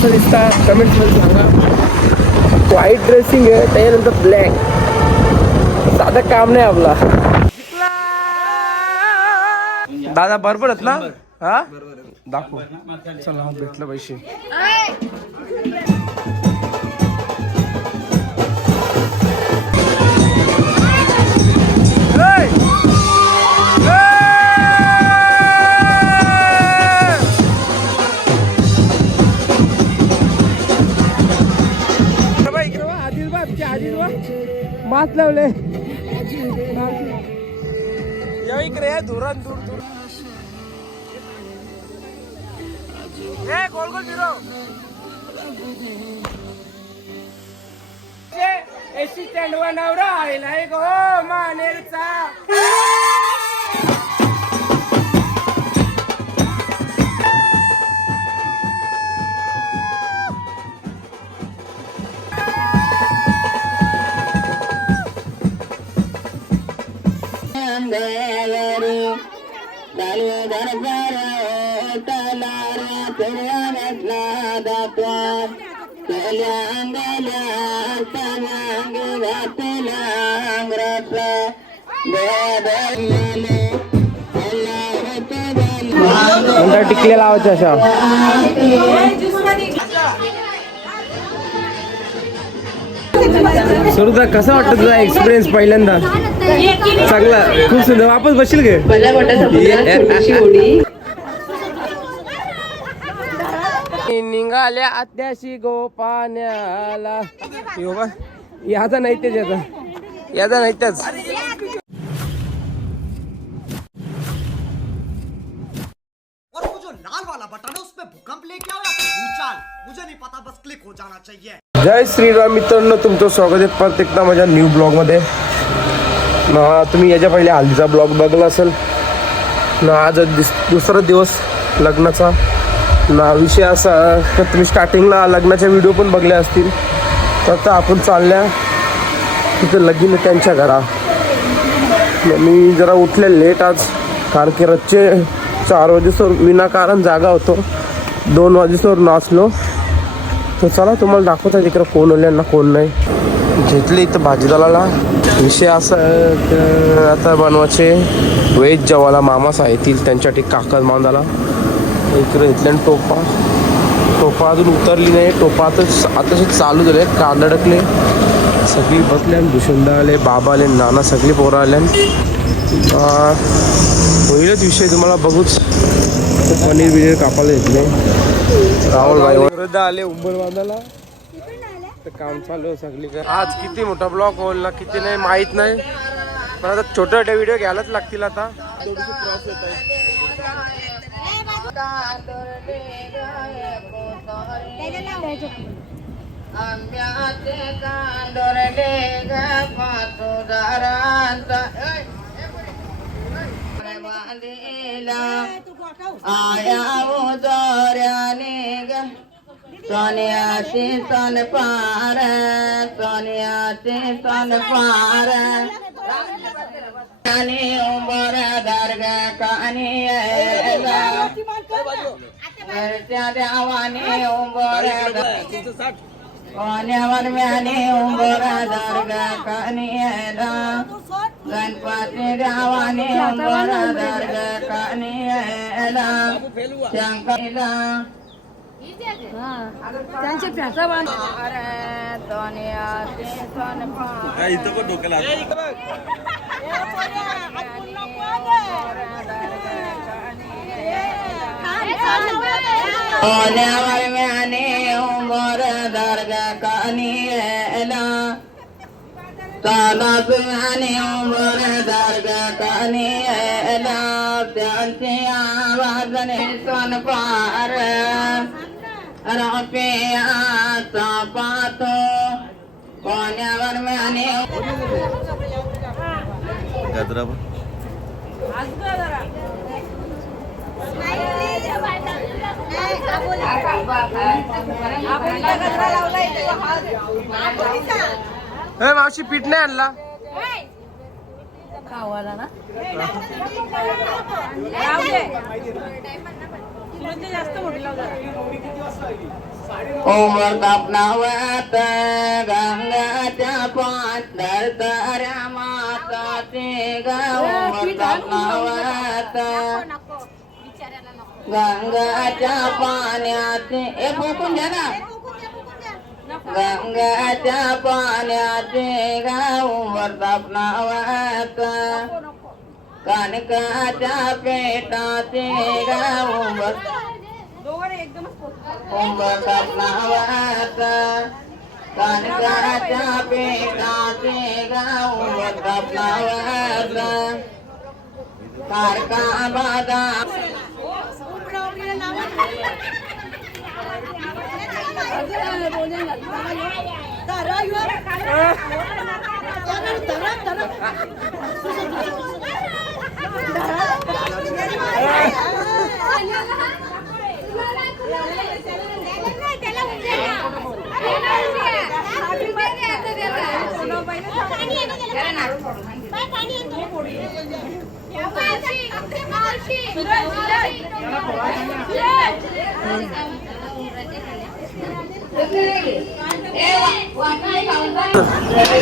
कसा दिसता कमेंट्समध्ये सांगा. व्हाईट ड्रेसिंग आहे त्याच्यानंतर ब्लॅक, साधं काम नाही आपला. दादा बरोबर आहेत ना? हा दाखव. चला भेटलं पैसे. मात लावले या इकडे धुरण दूर दूर हे गोल गोल फिरो. एसी स्टँड वर नवरा आलेला गो मानेरचा. टिकले लावायचे अशा. सुरुता कसा वाटतं तुझा एक्सपिरियन्स पहिल्यांदा? चांगला, खूप सुंदर. वापस बसशील गे? निघाल्या आत्याशी गो पाण्याला. याचा नाही त्याच याचा नाही त्याच. जय श्रीराम मित्रांनो, तुमचं स्वागत आहे परत एकदा माझ्या न्यू ब्लॉग मध्ये. तुम्ही याच्या पहिले हल्दीचा ब्लॉग बघला असेल ना. आज दुसरा दिवस लग्नाचा ना. विषय असा तर तुम्ही स्टार्टिंगला लग्नाच्या व्हिडिओ पण बघल्या असतील. तर आता आपण चालल्या तिथं लगीन त्यांच्या घरा. मी जरा उठले लेट आज, कारण की रातचे 4 वाजेसोर विनाकारण जागा होतो. 2 वाजेसोर नाचलो. तर चला तुम्हाला दाखवता तिकडं कोण आले ना कोण नाही. घेतले इथं भाजीपाल्याला. विषय असा आता बनवायचे व्हेज जेवायला मामास येतील त्यांच्यासाठी काकद बांधायला. इकडे घेतल्या टोपा अजून उतरली नाही. टोपा आता चालू झाले. कांदा अडकले सगळी बसल्या. भुषुंदा आले, बाबा आले, नाना सगळी पोरं आल्या. पहिलंच विषय तुम्हाला बघूच. पनीर बिनीर कापायला घेतले. राहुल भाई वृद्ध आले उंबर बांधायला. तर काम चालू आहे सगळी. आज किती मोठा ब्लॉग होईल ना किती नाही माहीत नाही, पण आता छोटे छोटे व्हिडिओ घ्यायलाच लागतील. आता थोडीशी क्रॉस येत आहे. आंब्याचे कांदोरले ग पाचोदारांचा आया उदोऱ्याने ग सोन्याची सन पार, सोन्याची सन पार. आणि उंबर दर्ग कानी त्या देवाने उंबर कोण्यावर म्याने उंबर दर्ग कानी गणपती देवाने उंबर दर्ग कानी शंकरीला त्यांचे फेटा इथं पण डोक्याला कोण्यावर म्याने उंबर दर्ग कानीला चाला म्याने उंबर दर्ग कानीला त्यांचे आवाजने सन पार रुपयाचा पातो कोण्यावर म्याने मावशी पीठ नाही आणला खावाला ना. जास्त मोठी लाव. उमरताप नावात गंगाच्या पात्र ताऱ्या माताचे गाव उमरताप नावात गंगाच्या पाण्याचे एक फुकून द्या ना गंगाच्या पाण्याचे गाव उमरताप नावात कणकाच्या पेटाचे गाव उमरताप नावात कणकाच्या पेटाचे गाव उमरताप नावात कारका बादा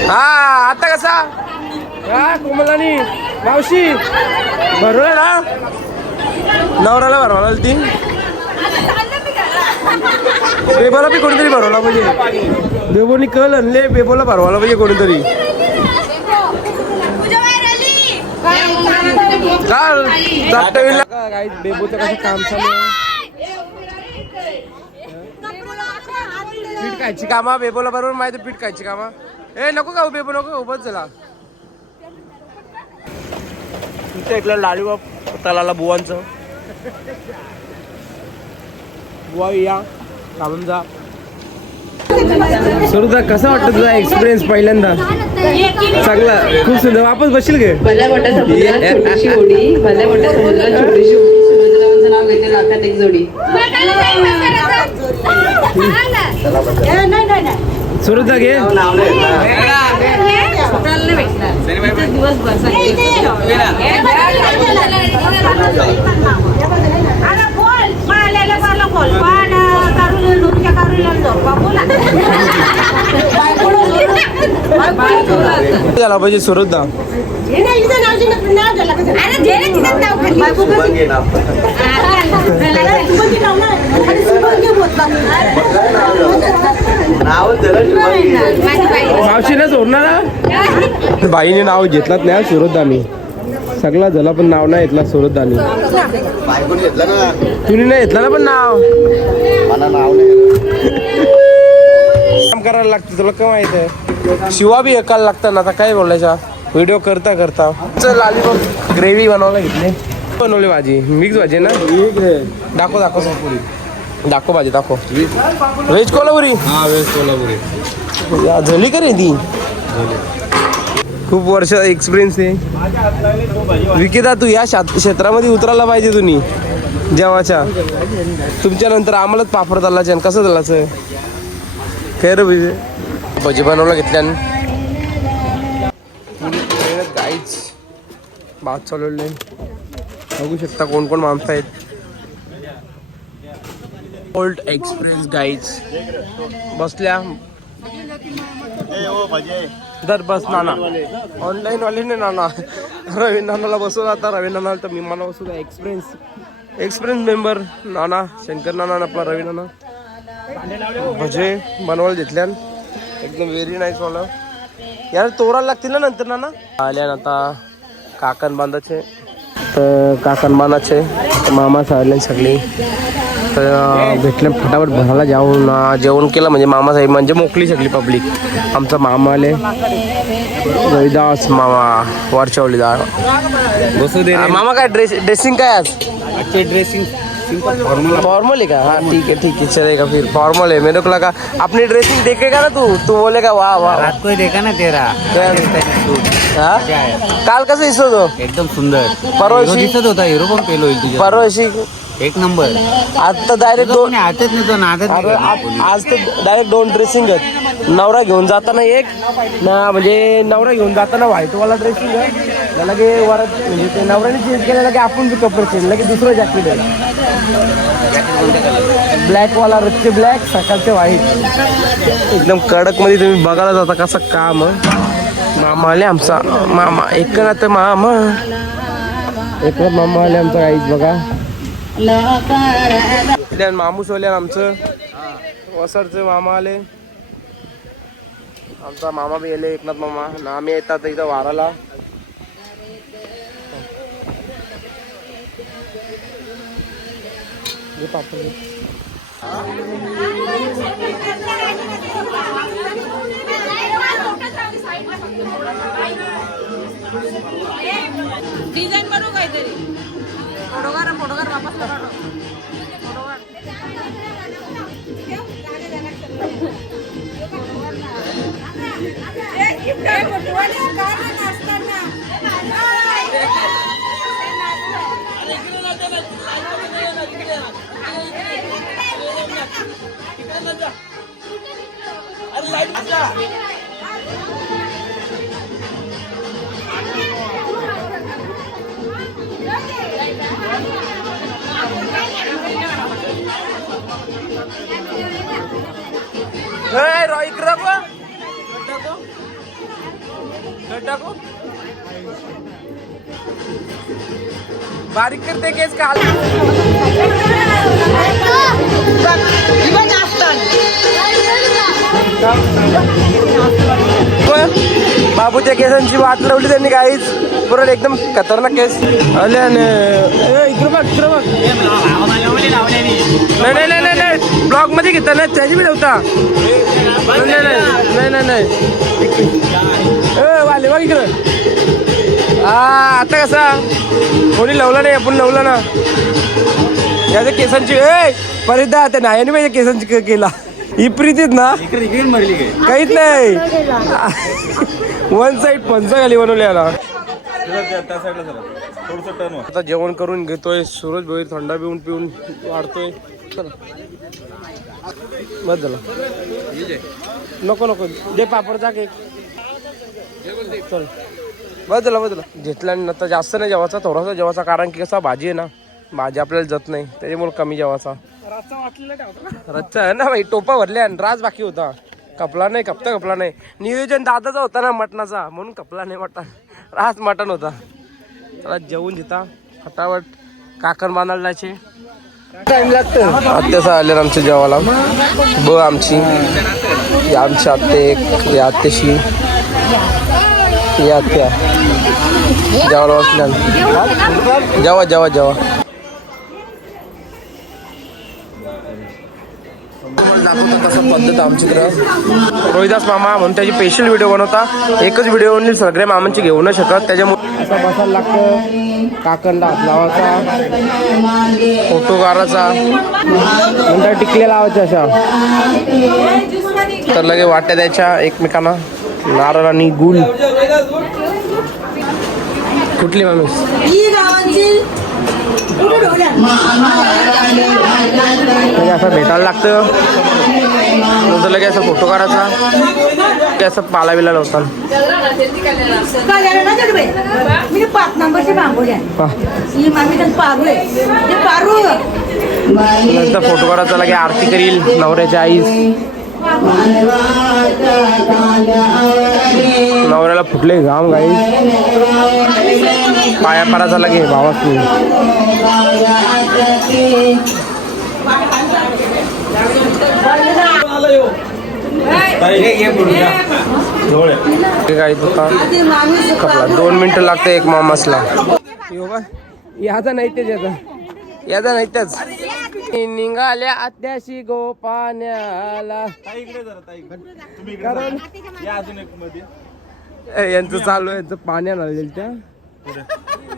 हा आता कसा हा कोमलानी मावशी भरवलं ना नवऱ्याला भरवाला ती बेबोला बी कोणीतरी भरवला पाहिजे बेबोनी कल आणले बेबोला भरवाला पाहिजे कोणीतरी बेबोचं कसं काम चालू पीठ खायची कामा बेबोला बरोबर माहिती पीठ खायची कामा ए नको का बेबो नको उभंच झाला तुमचं ऐकलं लाडूबाप तलाला बुवांचं बुवा या काढून जा सुरुता कसा वाटतं तुझा एक्सपिरियन्स पहिल्यांदा चांगला खूप सुंदर वापस बसशील गे भल्या मोठ्या समुद्रात छोटीशी उडी भल्या मोठ्या समुद्रात छोटीशी उडी समुद्रावरचं नाव घेते लाखात एक जोडी सुरुता घे झाला पाहिजे सुरुता मावशीने सोडणार बाईने नाव घेतलाच नाही सुरतदानी सगळा झाला पण नाव नाही घेतला सुरतदानी तुम्ही नाही घेतला ना पण नाव काम करायला लागतं तुला काय माहित आहे शिवा बी एकाला लागतं ना आता काय बोलायचा व्हिडिओ करता करता लालीपॉप ग्रेव्ही बनवायला घेतली बनवली भाजी मिक्स भाजी ना दाखव दाखव दाखव भाजी दाखव व्हेज कोल्हापुरी हा वेज कोल्हापुरी झाली का रे ती खूप वर्ष एक्सपिरियन्स आहे विकिता तू या क्षेत्रामध्ये उतरायला पाहिजे तुम्ही जेव्हाच्या तुमच्या नंतर आम्हालाच पापड चाललायचं कसं चालायचं खैर भजी बनवला घेतल्यानं गाईच भात चालवले बघू शकता कोण कोण माणसं आहेत ओल्ड एक्सप्रेस गाईज बसल्या दर बस नाना ऑनलाईन वाले नाही नाना रवी नानाला बसवला आता रवी नानाला तर मी मला बसवला एक्सपिरियन्स मेंबर नाना शंकर नाना आपला रवी नाना भजे बनवायला घेतल्यान एकदम व्हेरी नाईस वाला यार तोराला लागतील ना नंतर नाना आल्यान आता काकण बांधाचे तर काकण बांधाचे मामा साहेब सगळी तर भेटले फटाफट भरायला जाऊन जेवण केलं म्हणजे मामासाहेब म्हणजे मोकली सगळी पब्लिक आमचा मामा आले रविदास मामा वरचवली दा बसू दे मामा काय ड्रेसिंग काय आज ड्रेसिंग फॉर्मल है का हाँ ठीक है चलेगा फिर फॉर्मल है मेरे को लगा अपनी ड्रेसिंग देखेगा ना तू बोलेगा वाह वाह रात को देखा ना तेरा हाँ काल कसं दिसतो तो एकदम सुंदर परवा हिरो दिसत होता हिरो पण पेलो होईल तुझ्या परवा अशी एक नंबर आता डायरेक्ट दोन आतच नाही तो नादच अरे आज तर डायरेक्ट दोन ड्रेसिंग आहेत नवरा घेऊन जाताना एक ना म्हणजे नवरा घेऊन जाताना व्हाईटवाला ड्रेसिंग आहे लगे वरत म्हणजे ते नवऱ्याने चेंज केलं की आपण बी कपडे चेंज लगे दुसरं जॅकेट आहे ब्लॅकवाला रोजचे ब्लॅक सकाळचे व्हाईट एकदम कडक मध्ये तुम्ही बघायला जाता कसं काम मामा आले आमचा मामा एक ना तर मामा एक मामा आले आमचा काहीच बघा मामूस आले आमचं वसरचे मामा आले आमचा मामा बी गेले एकनाथ मामा ना आम्ही येतात इथं वाराला डिझाईन बनवू काहीतरी फोटोकार वापस करा बारीक करते केस काल बाबूच्या केसांची वाट लावली त्यांनी काहीच परत एकदम खतरनाक केस आले इकडं बघ नाही ब्लॉग मध्ये घेता ना त्याची बी नव्हता नाही वाले बघ इकडं आता कसा कोणी लावला नाही आपण लावला ना याच्या केसांची परिदा त्या नायाने माझ्या केसांची केला ही प्रीतीत ना काहीच नाही वन साईड पंच खाली बनवल्या ना आता जेवण करून घेतोय सूरज भोईर थंडा पिऊन वाढतोय बस झाला नको दे पापडचा केक चल बस झाला घेतला नंतर जास्त नाही जेवायचा थोडासा जेवायचा कारण की कसा भाजी आहे ना भाजी आपल्याला जात नाही त्याच्यामुळे कमी जेवायचा रच्चा आहे ना भाई टोपा भरल्या राज बाकी होता कपला नाही नियोजन दादाचा होता ना मटणाचा म्हणून कपला नाही मटण राज मटण होता त्याला जेवून देता फटाफट काकण बांधायला जायचे टाइम लागतं आत्याचा आले आमच्या जेवायला आमची आमच्या आत्ते या आत्याशी या आत्या जेवायला बसल्या जेवा कसं पद्धत आमच्याकडं रोहिदास मामा म्हणून त्याची स्पेशल व्हिडिओ बनवता एकच व्हिडिओ ओनली सगळे मामांची घेऊ न शकत त्याच्यामुळे असं बसायला लागतं काकणला हात लावायचा फोटो काढायचा नंतर टिकल्या लावायच्या अशा तर लगे वाट्या द्यायच्या एकमेकांना नारळ आणि गुळ कुठली माणूस असं भेटायला लागतं नंतर लगे असं फोटो काढायचा असं पाला बिला लावतात नंतर फोटो काढायचा लगे आरती करील नवऱ्याच्या आईस नवऱ्याला फुटले घाम गाई पाया पाराचा लगे भावाच काय कपला 2 मिनिटं लागते एक मामासला याचा नाही याचा नाही त्याच निघाल्या आत्याशी गो पाण्याला कारण यांचं चालू आहे यांचं पाण्याला त्या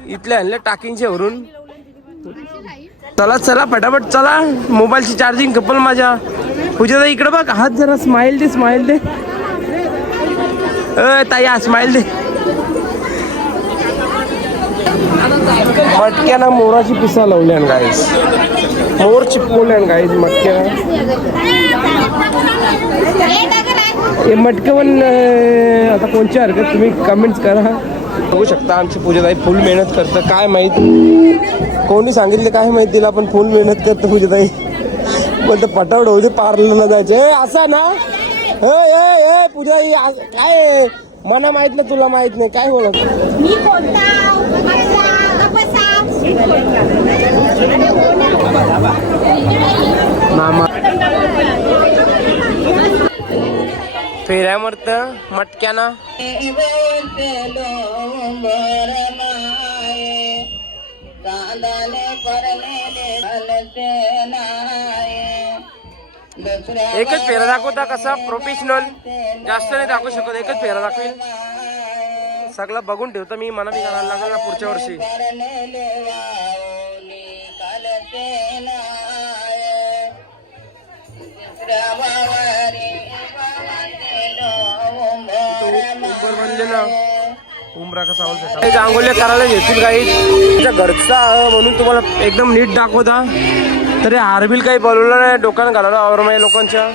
इथल्या आणल्या टाकींच्या वरून चला फटाफट चला मोबाईलची चार्जिंग कपल माझ्या पूजा इकडे बघ हात जरा स्माइल दे ताई स्माइल दे मटक्याना मोराची पिसा लावल्यान गाईस मोर चिपकवल्यान गाईस मटक्याना हे मटके पण आता कोणची हरकत तुम्ही कमेंट्स करा बघू शकता आमची पूजाताई फुल मेहनत करतं. काय माहित कोणी सांगितलं काय माहित तिला, पण फुल मेहनत करतं पूजाताई. पण पटावड होऊ दे, पार्लरला जायचे असा ना. पूजा काय मला माहित ना, तुला माहित नाही काय बोलत. मामा फेऱ्या मरत मटक्याना. एकच फेरा दाखवता कसा प्रोफेशनल, जास्त नाही दाखवू शकत. एकच फेरा दाखवेल, सगळं बघून ठेवतो मी. मला मी करायला लागेल ना पुढच्या वर्षी. उमरा कसा आंघोळ्या करायला घेतील काही तुमच्या घरचा म्हणून तुम्हाला एकदम नीट दाखवता. तरी हारबिल काही बोलवलं नाही, डोक्यानं घालवलं आवरमा लोकांच्या.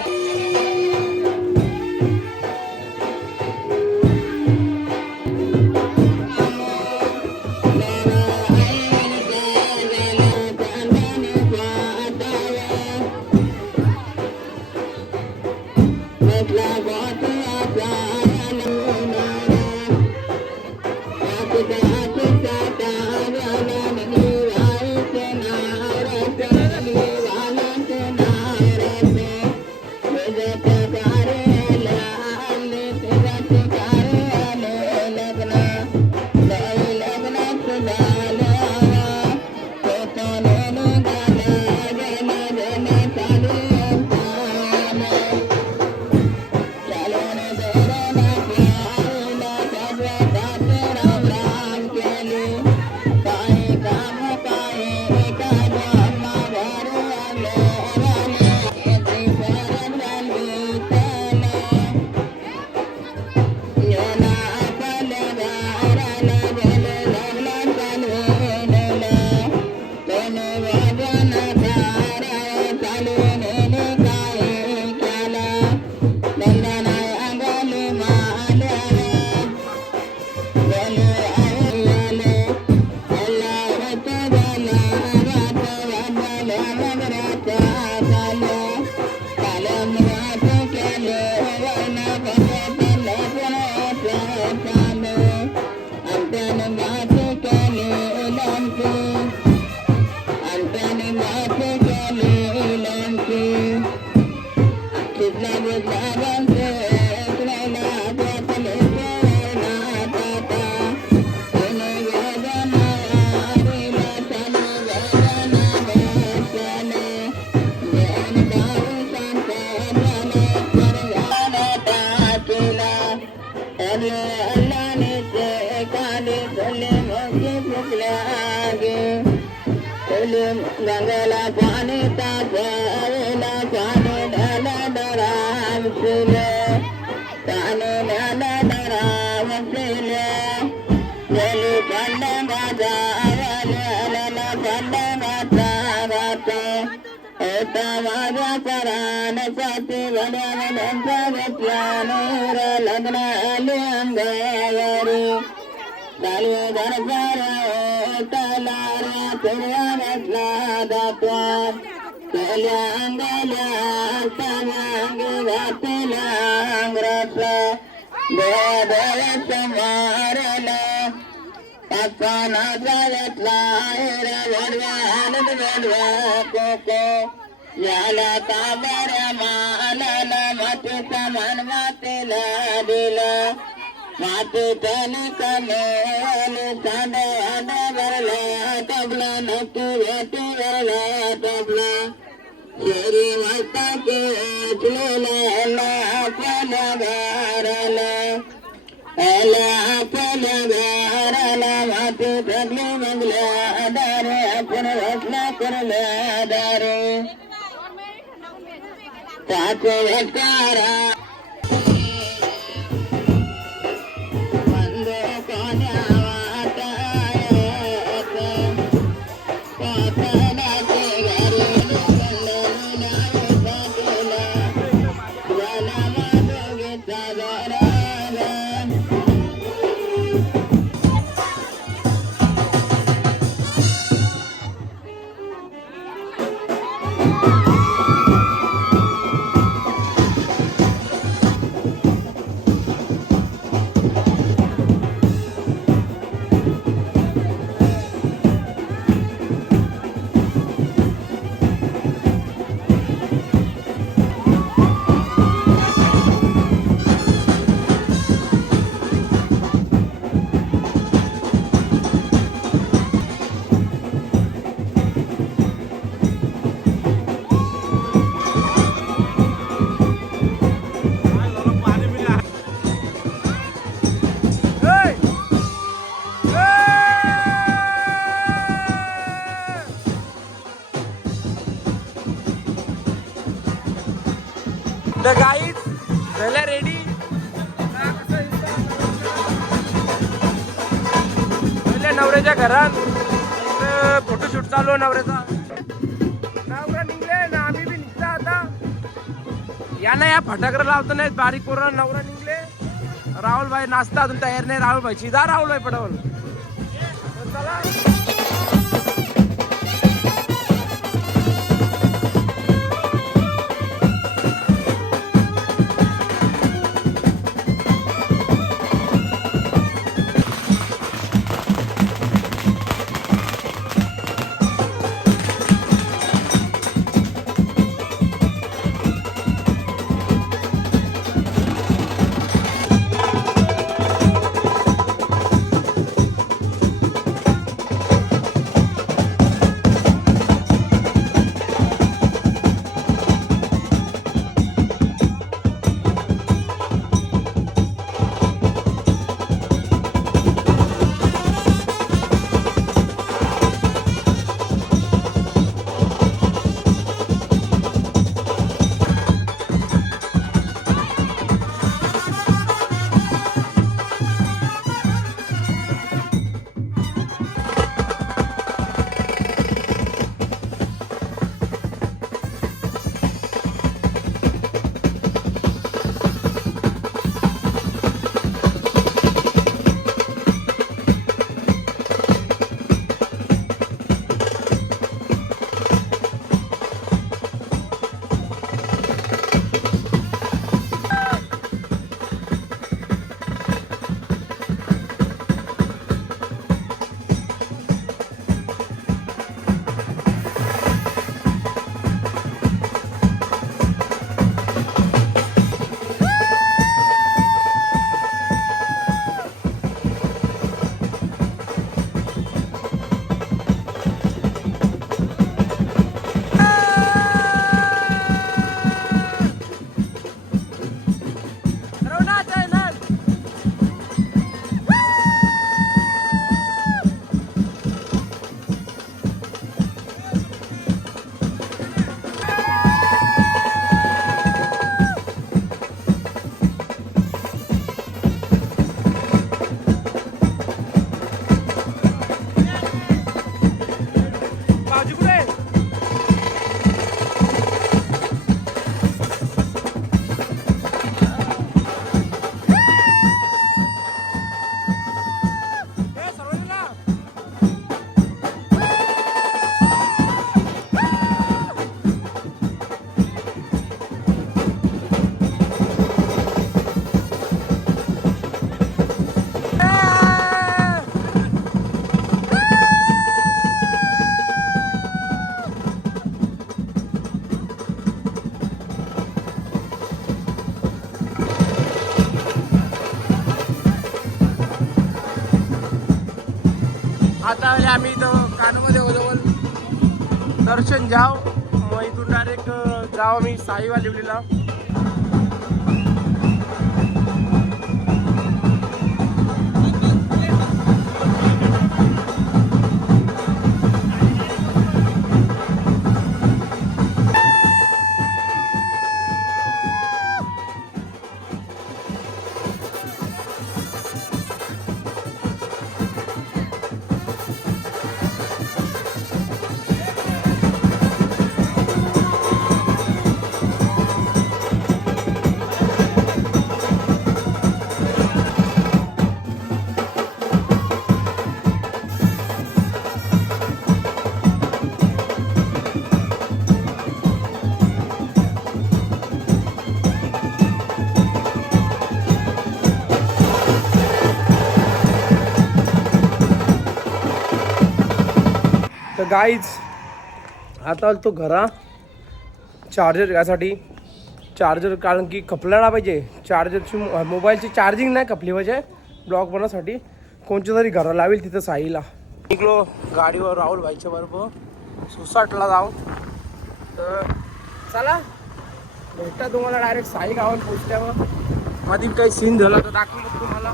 गंगला पाणी तापला पाणी डाला डराम शिले पाणी डाला डराम शिले गेली पंडंगाचा आवाला पंडंगाचा गातो एका माझ्या पराण्यासाठी वड्यावड्यांचा घेतला नूर लग्न आली अंगावरी चालू दरबारा तलाऱ्या फिरवा बसला दात्वा केल्या अंगाल्या समांग घातला अंग्रस देवाच मारला पप्पानाचा घेतला हिरा वडवा हलद वडवा कोको याला ताबऱ्या मानाला मातीचा मान मातीला दिला माती त्याने कमेले चांदे आडे भरला तबला नक्की भेटी भरला तबला शेरी माता के चलेला आपल्या घराला आपल्या घराला माती पडली मगल्या दारे आपण वाटला करल्या दारे त्याचे वेकारा तर गाईच झाल्या रेडी. नवऱ्याच्या घरात फोटोशूट चालू आहे नवऱ्याचा. नवरा निघले ना आम्ही बी निघता आता. यांना या फटाकडे लावतो नाही बारीक पोरा. नवरा निघले. राहुल भाई नाश्ता अजून तयार नाही. राहुल भाई सीधा राहुल भाई पडवल. चला आता आम्ही इथं कानमध्ये जवळ दर्शन जाव. मग इथून डायरेक्ट जाव आम्ही साईवा लिवलीला. तर गाईज आता आलो तो घरा चार्जर यासाठी. चार्जर कारण की खपलायला पाहिजे. चार्जरची मोबाईलची चार्जिंग नाही खपली पाहिजे ब्लॉग बनवण्यासाठी. कोणच्या तरी घरा लावेल तिथं साईला. निघलो गाडीवर राहुल भाईच्या बरोबर सुसाटला जाऊ. तर चला भेटता तुम्हाला डायरेक्ट साई गावात पोचल्यावर. मध्ये काही सीन झाला तर दाखवलं तुम्हाला.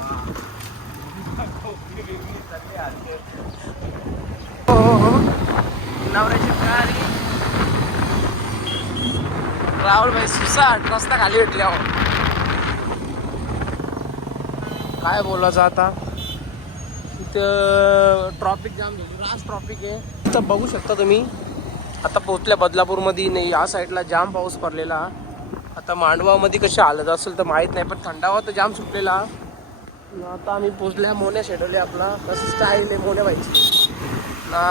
हो हो हो नवऱ्याची गाडी राहुल भाई सुसाट रस्ता खाली भेटल्यावर काय बोलायचं आता. इथं ट्रॉफिक जाम झाली, रास ट्रॉफिक आहे. इथं बघू शकता तुम्ही. आता पोहोचल्या बदलापूरमध्ये. नाही या साईडला जाम पाऊस पडलेला. आता मांडवामध्ये कशी हालत असेल तर माहीत नाही, पण थंडावा तर जाम सुटलेला. आता आम्ही पोचल्या मोन्या शेडवले. आपला कसं स्टाईल आहे मोन्या व्हायची ना.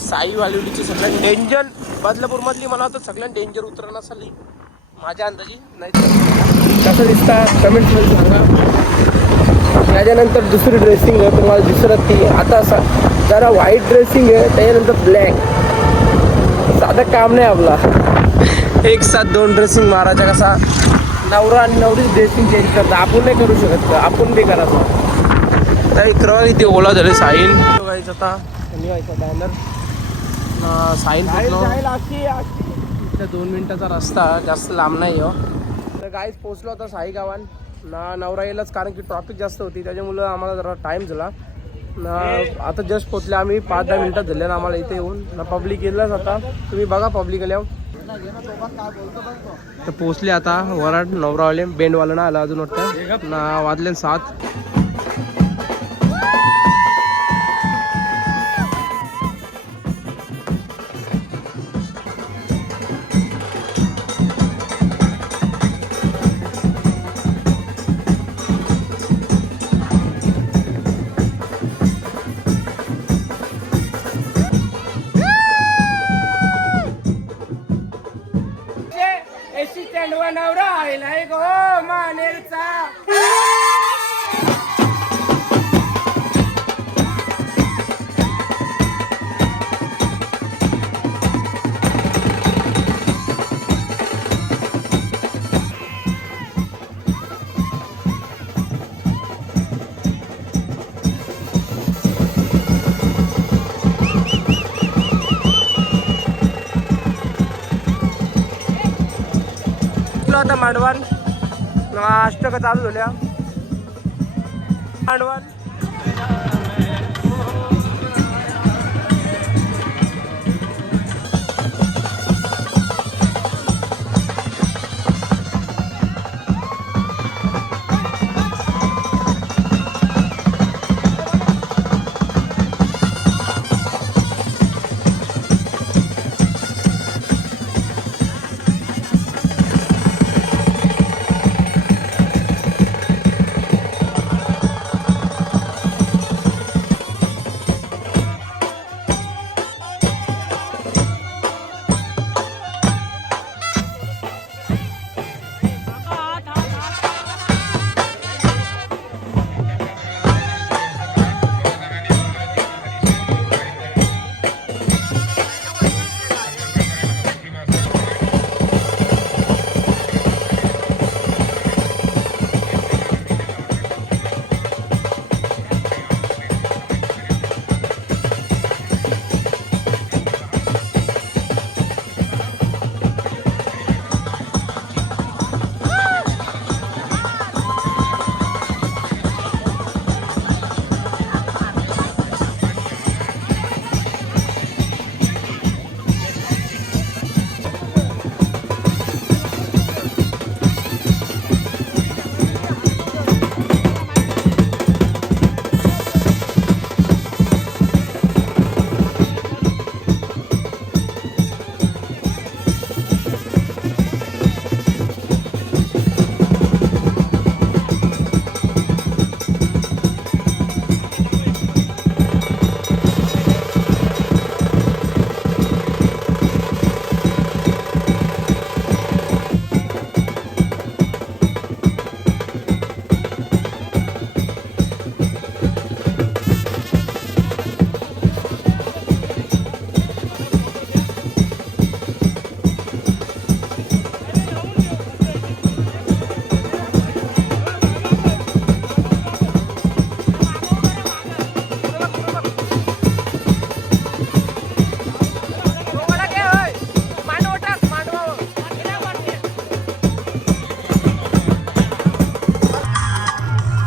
साई वालिवलीची सगळ्यात डेंजर बदलापूरमधली मला वाटतं सगळ्यात डेंजर उतरण असाली माझ्या अंदाजी. नाही कसं दिसता कमेंट्समध्ये सांगा. त्याच्यानंतर दुसरी ड्रेसिंग आहे तुम्हाला दिसत ती. आता जरा व्हाईट ड्रेसिंग आहे, त्याच्यानंतर ब्लॅक. साधं काम नाही आपला. एक साथ दोन ड्रेसिंग मारायचा. कसा नवरा आणि नवरीच ड्रेसिंग चेंज करता. आपण नाही करू शकत का, आपण बी करायचं. तर इकडं इथे ओला झाले साईन व्हायचं. आता त्यांनी व्हायचं बॅनर साईन इथं 2 मिनिटाचा रस्ता, जास्त लांब नाही हो. तर गाईच पोचलो आता साई गावान ना. नवरा येईलच कारण की ट्रॉफिक जास्त होती, त्याच्यामुळं आम्हाला जरा टाईम झाला ना. आता जस्ट पोचले आम्ही. 5-10 मिनटात झाले ना आम्हाला इथे येऊन ना. पब्लिक येईलच आता. तुम्ही बघा पब्लिक आल्यावर. तर पोचले आता वराड. नवरावाले बेंडवाला ना आला अजून वाटतं ना. वाजले 7. नवरा आलाय गो मानेरचा. आता मांडवान अष्टक चालू झाल्या. मांडवान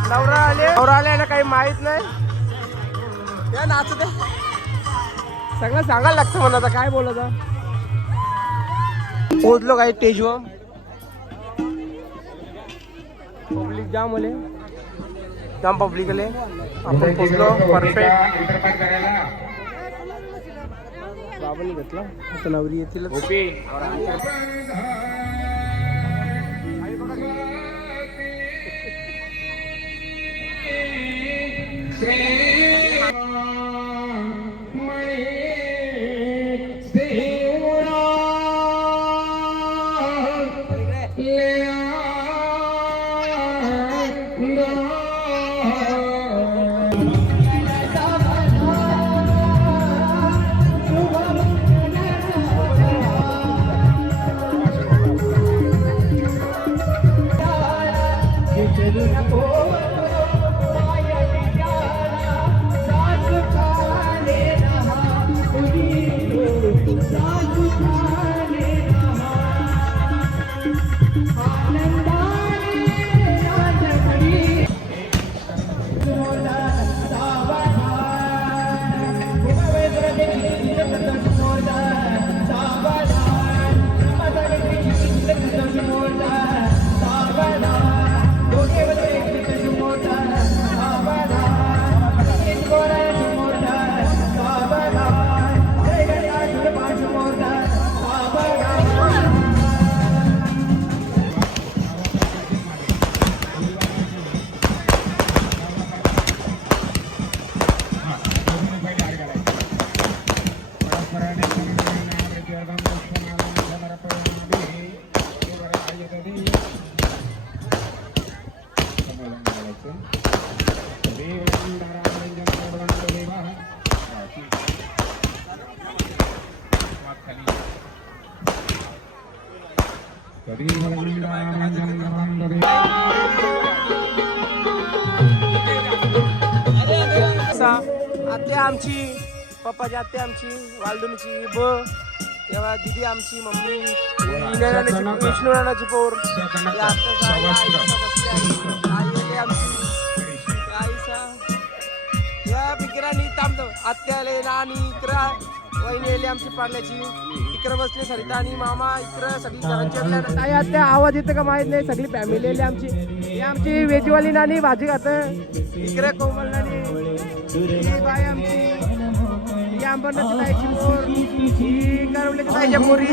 नवराला काही माहित नाही. या नाचू दे. सगळं सांगायला लागतं मला. आता काय बोलायचं. पोहोचलो काय स्टेजवर. पब्लिक जाम होले, जाम पब्लिक आले. आपण पोहोचलो परफेक्ट. बाबांनी घेतला आता नवरी येतील. आत्या आमची, पप्पाची आत्या आमची, वालडूनची तेव्हा दिदी आमची, मम्मी, विष्णू राणाची पोर, या पिकरांनी थांबतो. आत्याले नानी इकरा वहिनी आली आमची पार्ल्याची, इकडे बसले सरिता आणि मामा, इकडे सगळी घरांची काय आत्या आवाज येतं का माहित नाही. सगळी फॅमिली आली आमची. ही आमची वेजवाली नानी भाजी खात, इकडे कोमल नानी, ही बाई आमची, ही आंबरनाथची ताईची पोर, ही करवल्याची ताईच्या पोरी,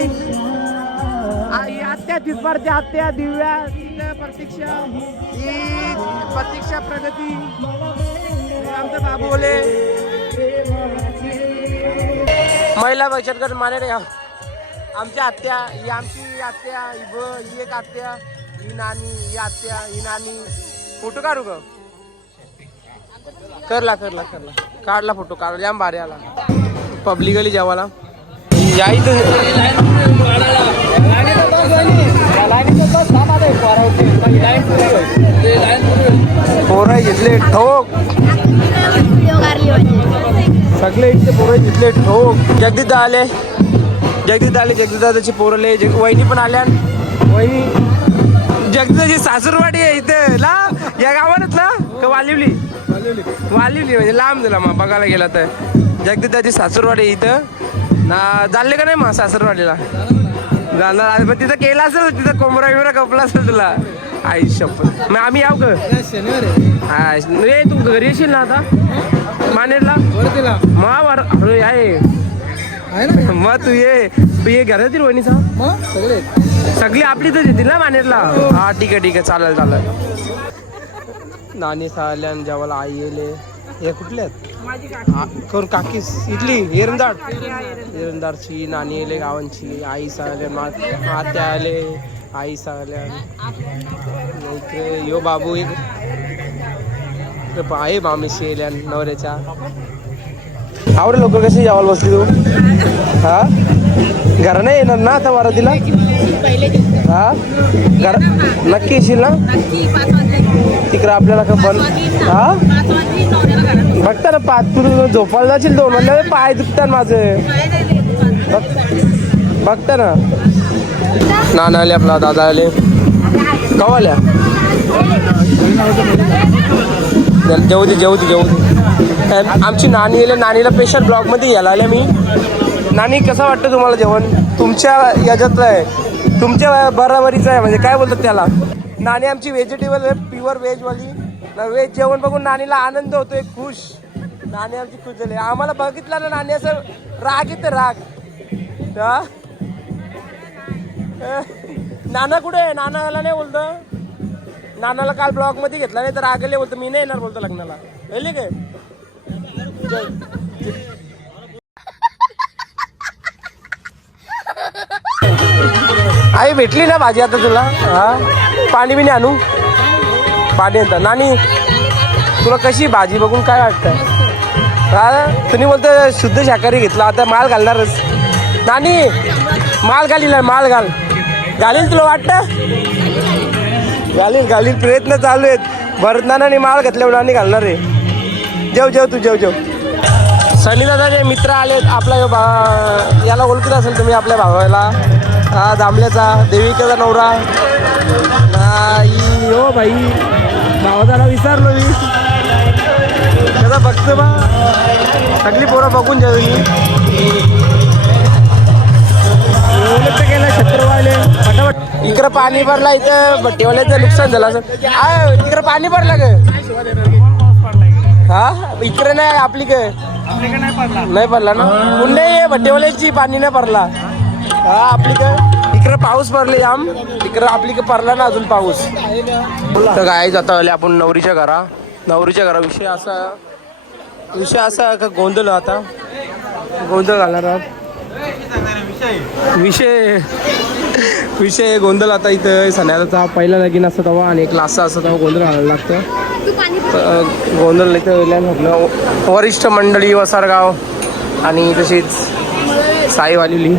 ही आत्या तिथपारची आत्या दिव्या, प्रतीक्षा, ही प्रतीक्षा प्रगती, आमचा बाबू बोले. महिला बचत गट माने रे आमच्या आत्या, ही आमची आत्या, ही एक आत्या, ही नानी, ही आत्या, ही नानी. फोटो काढू ग, करला काढला फोटो, काढला जाम भारी आला. पब्लिक आली जेवायला. पोरं घेतले ठोक, सगळे इथले पोरं घेतले ठोक. जगदीदा आले, जगदीदाची पोरले, वहिनी पण आल्या. वहिनी जगदीदाची सासूरवाडी आहे इथं ला, या गावात ना का वालिवली म्हणजे लांब दिला मग बघायला गेला तर. जगदीदाची सासूरवाडी इथं ना, चालले का नाही मग सासूरवाडीला जाणार. पण तिथं केला असेल, तिथं कोंबरा बिमरा कपला असेल तुला. आई शपथ, मग आम्ही याव का? तू घरी येशील ना आता मानेरला? मग अरे आहे मग तू ये घरातील वहिनीचा सगळी आपली तर येतील ना मानेरला. हा ठीक आहे चालेल. नानी साल्यान जेवायला आई येले. हे कुठले आहेत? कोण काकीस इथली एरंदारची नानी येले, गावांची आई साल्यान, आत्या आले, आई साल्यान. इकडे यो बाबू आहे, मामीशी येल्या नवऱ्याच्या. आवडे लोक कशी जेवायला बसली तू? हा घर नाही येणार ना आता वारातीला? हा घर नक्की येशील ना? तिकडं आपल्याला का पण हा बघता ना पाच, तू झोपायला जाशील 2 म्हणल्या पाय दुखतात माझं. बघता ना. नाना आले, आपला दादा आले, कवाल्या जेवू दे. आमची नानी येले, नानीला स्पेशल ब्लॉग मध्ये यायला आल्या मी. नानी कसं वाटतं तुम्हाला जेवण? तुमच्या याच्यातलं आहे तुमच्या बराबरीचं आहे म्हणजे काय बोलतात त्याला. नानी आमची व्हेजिटेबल आहे, प्युअर व्हेजवाली. व्हेज जेवण बघून नानीला आनंद होतोय, खुश. नानी आमची खुश झाली. आम्हाला बघितलं ना नानी असं राग येतं, राग. हा? नाना कुठे आहे? नाना याला नाही बोलतो. नानाला काल ब्लॉग मध्ये घेतला नाही तर रागले बोलतो मी नाही येणार बोलतो लग्नाला. कळली काय? आई भेटली ना भाजी आता तुला? हा, पाणी बिणी आणू? पाणी आणता. नानी तुला कशी भाजी बघून काय वाटतं? हा, तुम्ही बोलतो शुद्ध शाकाहारी घेतला, आता माल घालणारच. नानी माल घालील, माल घालील तुला वाटतं? घालील प्रयत्न चालू आहेत. भरतनानाने माळ घातल्यावर नानी घालणार आहे. जेव तू जेव. सनी दादाचे मित्र आलेत. आपला याला ओळखत असेल तुम्ही, आपल्या भावाला. हा, दामल्याचा देविकेचा नवरा. हो भाई, भावाचा नाव विसरलो मी. त्याचा बघतो बा, सगळी पोरं बघून जाऊ मी. गेला छत्रवाले फटाफट. इकडं पाणी भरला, इथं भट्टीवाल्याचं नुकसान झालं असं. तिकडं पाणी भरलं ग. हा, इकडं नाही आपली काय नाही पडला ना. पुण्य भट्टीवाल्याची पाणी नाही भरला. हा, आपली काय इकडं पाऊस पडले जाम. इकडं आपली काय पडला ना अजून पाऊस. तर काय जाता आले आपण नवरीच्या घरा विषय असा का गोंधळ. आता गोंधळ घालणार आहात. विषय गोंधळ. आता इथं सणाचा पहिला लगीन असतं तेव्हा आणि एक लासा असतं तेव्हा गोंधळ घालायला लागतं. गोंधळ इथं म्हटलं वरिष्ठ मंडळी वसारगाव आणि तशीच साईवाली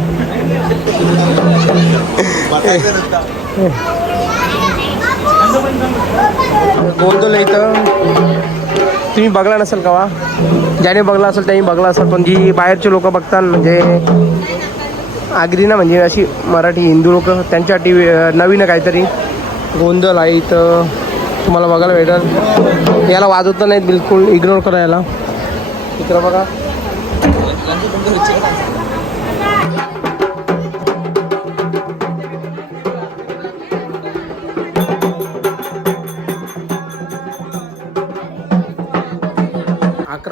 गोंधळ इथं तुम्ही बघला नसेल का? ज्याने बघला असेल त्यांनी बघला असेल, पण जी बाहेरचे लोक बघतात म्हणजे आगरी ना, म्हणजे अशी मराठी हिंदू लोक, त्यांच्यासाठी नवीन काहीतरी गोंधळ आहे इथं तुम्हाला बघायला भेटेल. याला वाजवता नाहीत बिलकुल, इग्नोर करा याला. इकडं बघा.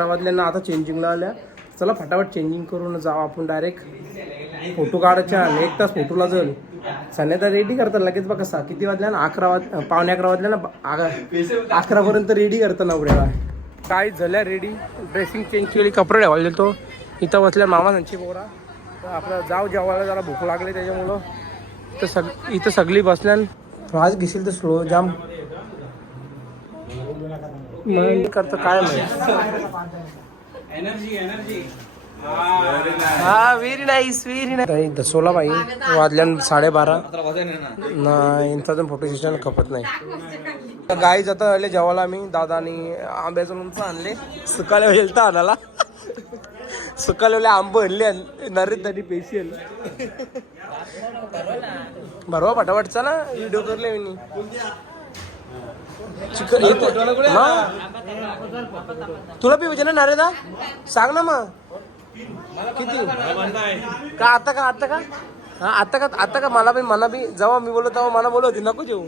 वाजल्यांना आता चेंजिंगला आल्या. चला फटाफट चेंजिंग करून जाऊ आपण डायरेक्ट. फोटो काढायच्या 1 तास फोटोला जाईल. संध्याकाळी रेडी करतात लगेच. बघा कसा किती वाजल्या ना, 11 पावणे 11 वाजल्या ना, 11पर्यंत रेडी करतात नवऱ्याला. काय झाल्या रेडी, ड्रेसिंग चेंज केली, कपडे ठेवायला देतो. इथं बसल्या मामा त्यांची पोरा. तर आपलं जाऊ जेवायला, जरा भूक लागली त्याच्यामुळं तर इथं सगळी बसल्या. आज घेशील तर स्लो जाम करतो काय एनर्जी. हा, व्हेरी नाईस. दसोला बाई वाजल्या 12:30 ना. यांचा अजून फोटो सेशन खपत नाही. गाई जाता आले जेवायला. आम्ही दादानी आंब्याचं लोणचं आणले. सुकाल्या वेळेल तर आणाला सुकाल्या आंब आणले नरेंद्रनी पेशल बरोबर फटाफटचा ना व्हिडिओ करले मी. चिकन तुला बी ना नारेदा सांग ना मग किती का आता का हा आता का मला बी जेव्हा मी बोलतो तेव्हा मला बोलत होती नको जेऊ.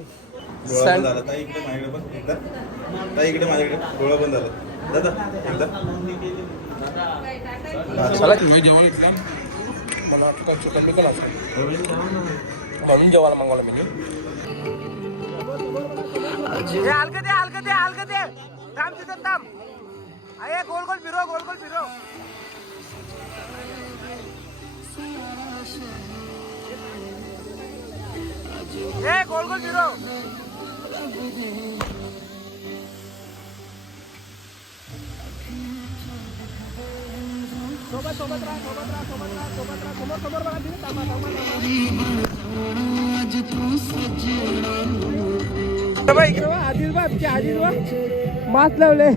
म्हणून जेवायला मागवला मी. हलकते थांब तिथं थांब. अरे गोल गोल फिरो गोल फिरो. सोबत राहा समोर बघा तिथे थांबा. आदिल मास्क लावले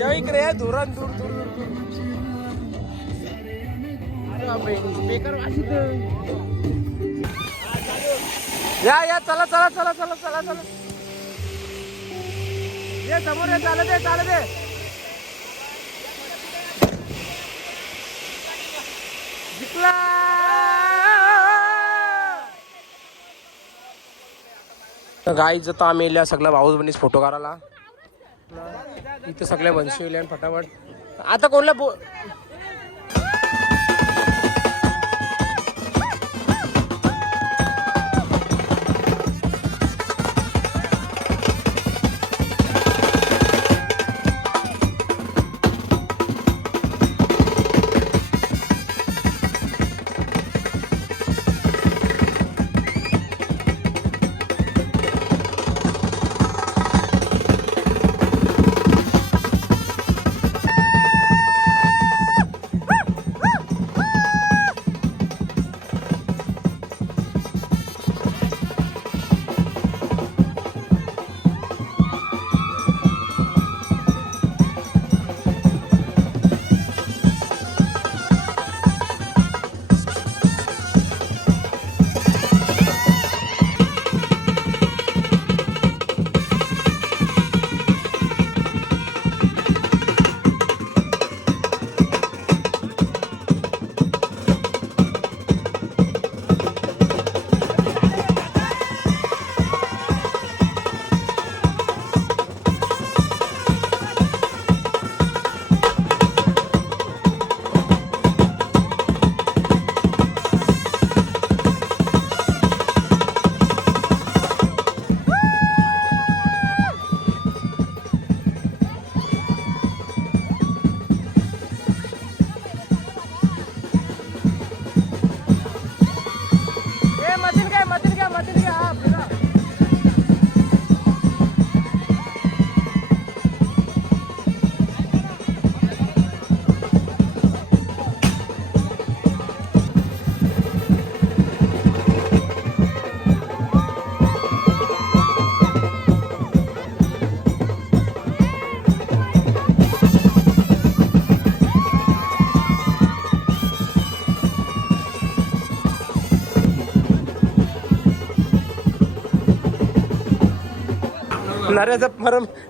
या इकडे धुरण दूर या चला ये समोर ये. चालत दे जिंकला. गाईच तर आम्ही येल्या सगळ्या भाऊच बनीस फोटो काढायला. इथं सगळ्या बनशिवल्या फटाफट. आता कोणला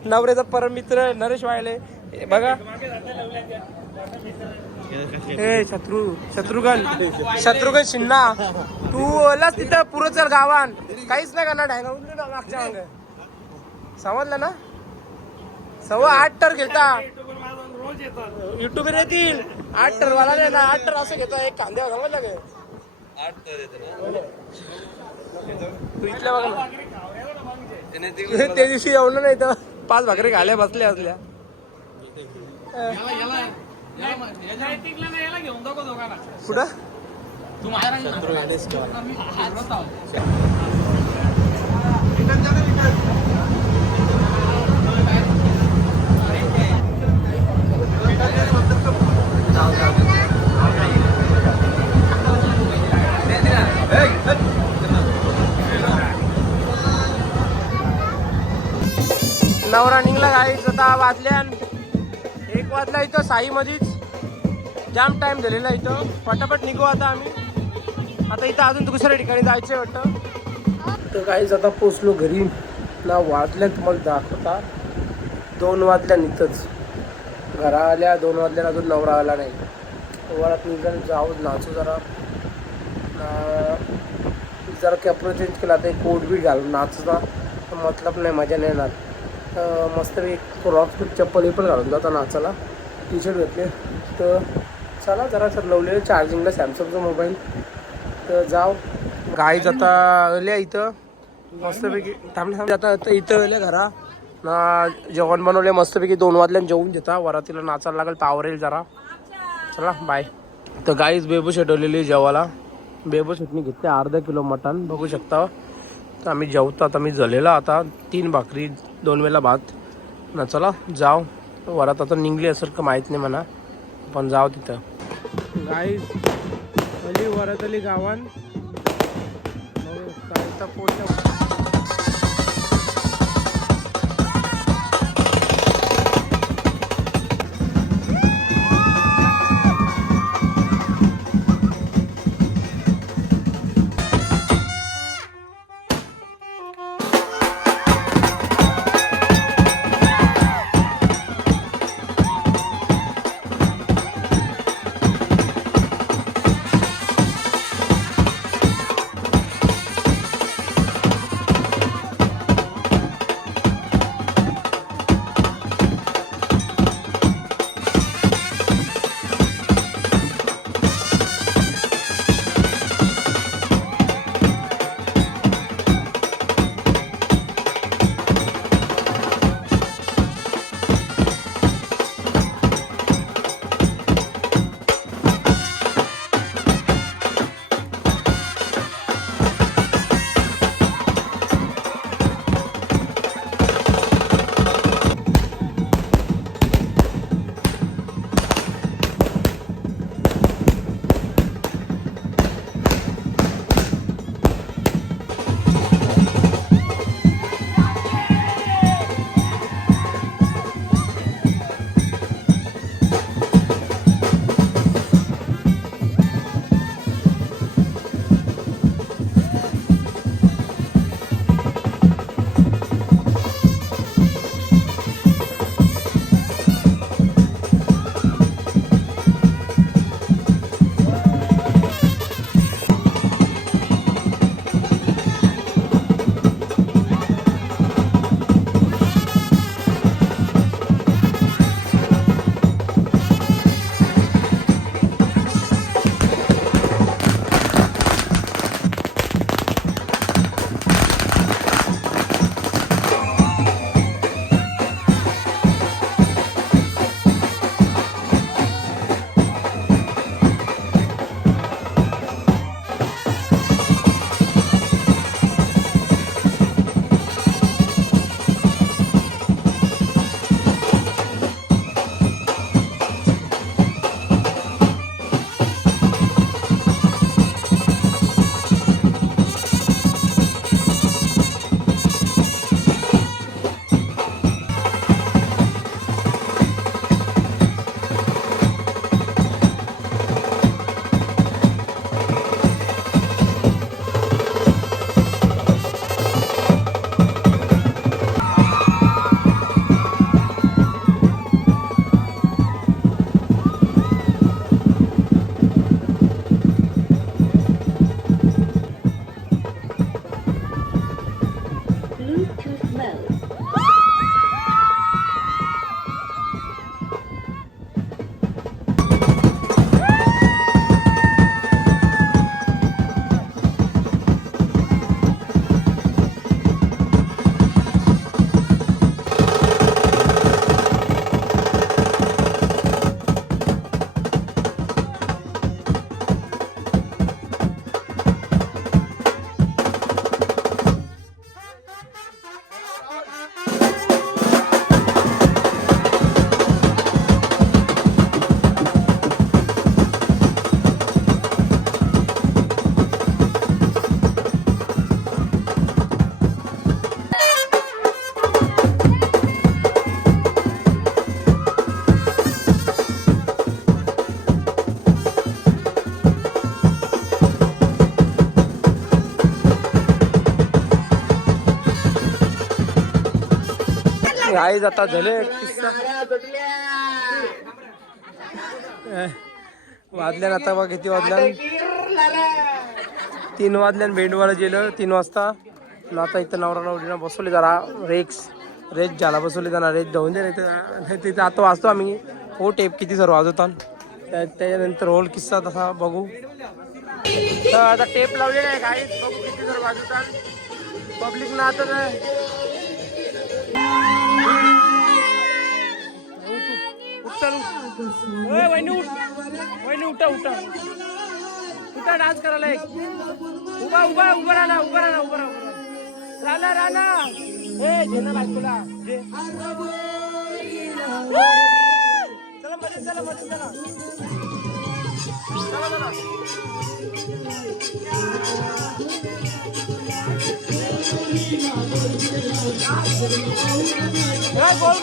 नवऱ्याचा परम मित्र नरेश वायले बघा. ए शत्रुघ्न शिन्ना तू ओलाच तिथं पुरं चल गावान काहीच नाही करणार. ढांगा मागच्या मागं समजलं ना. 8.25 टर घेता युट्यूबर येतील. 8 टर वाला नाही ना 8 टर असं घेता एक कांद्या समजलं का. 8 टर तू इथल्या बघा ना. त्या दिवशी येऊन नाही तर 5 भाकरी घाल्या बसल्या असल्या. कुठं नवरा निघला गाईच. आता वाजल्या 1 वाजला. इथं साई मध्येच जाम टाइम झालेला इथं. पटापट निघू आता आम्ही. आता इथं अजून दुसऱ्या ठिकाणी जायचं वाटतं. तर गाईच आता पोचलो घरी ना. वाजल्या तुम्हाला दाखवता 2 वाजल्या इथंच घरा आल्या. 2 वाजल्या अजून नवरा आला नाही. वरात निघाल जाऊ नाचू जरा कॅपरो चेंज केला. आता एक कोट बीट घालून नाचूचा मतलब नाही, मजा नाही येणार. मस्त एक रॉक चप्पल हे पण घालून जाता नाचाला. टी शर्ट घेतले. तर चला जरा सर लावले चार्जिंगला सॅमसंगचा मोबाईल. तर जाव गाईच आता आल्या इथं मस्तपैकी थांबले. आता इथं आल्या घरा ना. जेवण बनवले मस्तपैकी. 2 वाजल्यानं जेवून देता. वरातीला नाचायला लागेल पावर येईल जरा. चला बाय. तर गाईच बेबू शेटवलेली जेवायला. बेबू शेटणी घेतले अर्धा किलो मटण बघू शकता. तर आम्ही जेवतो आता. मी झालेला आता 3 भाकरी 2 वेळेला भात ना. चला जाव. वरात आता निघली असेल का माहीत नाही म्हणा, पण जाव तिथं. गाईज अली वरात आली गावान. पोट आई जाता झाले किस्सा वाजल्यान आता बघ किती वाजल्यान 3 वाजल्यान भेंडवाला गेलं 3 वाजता न आता इथं नवरा नवरीनं बसवले जरा रेस झाला बसवले जाणार रेस जाऊन दे नाही तिथं आता वाचतो आम्ही हो टेप किती जर वाजवतात त्याच्यानंतर होल किस्सा तसा बघू तर आता टेप लावलेला आहे काही बघू किती जर वाजवतात पब्लिक ना आता उठा उठा डान्स करायला एक उभा राणा ए घे बायकोला चला गोल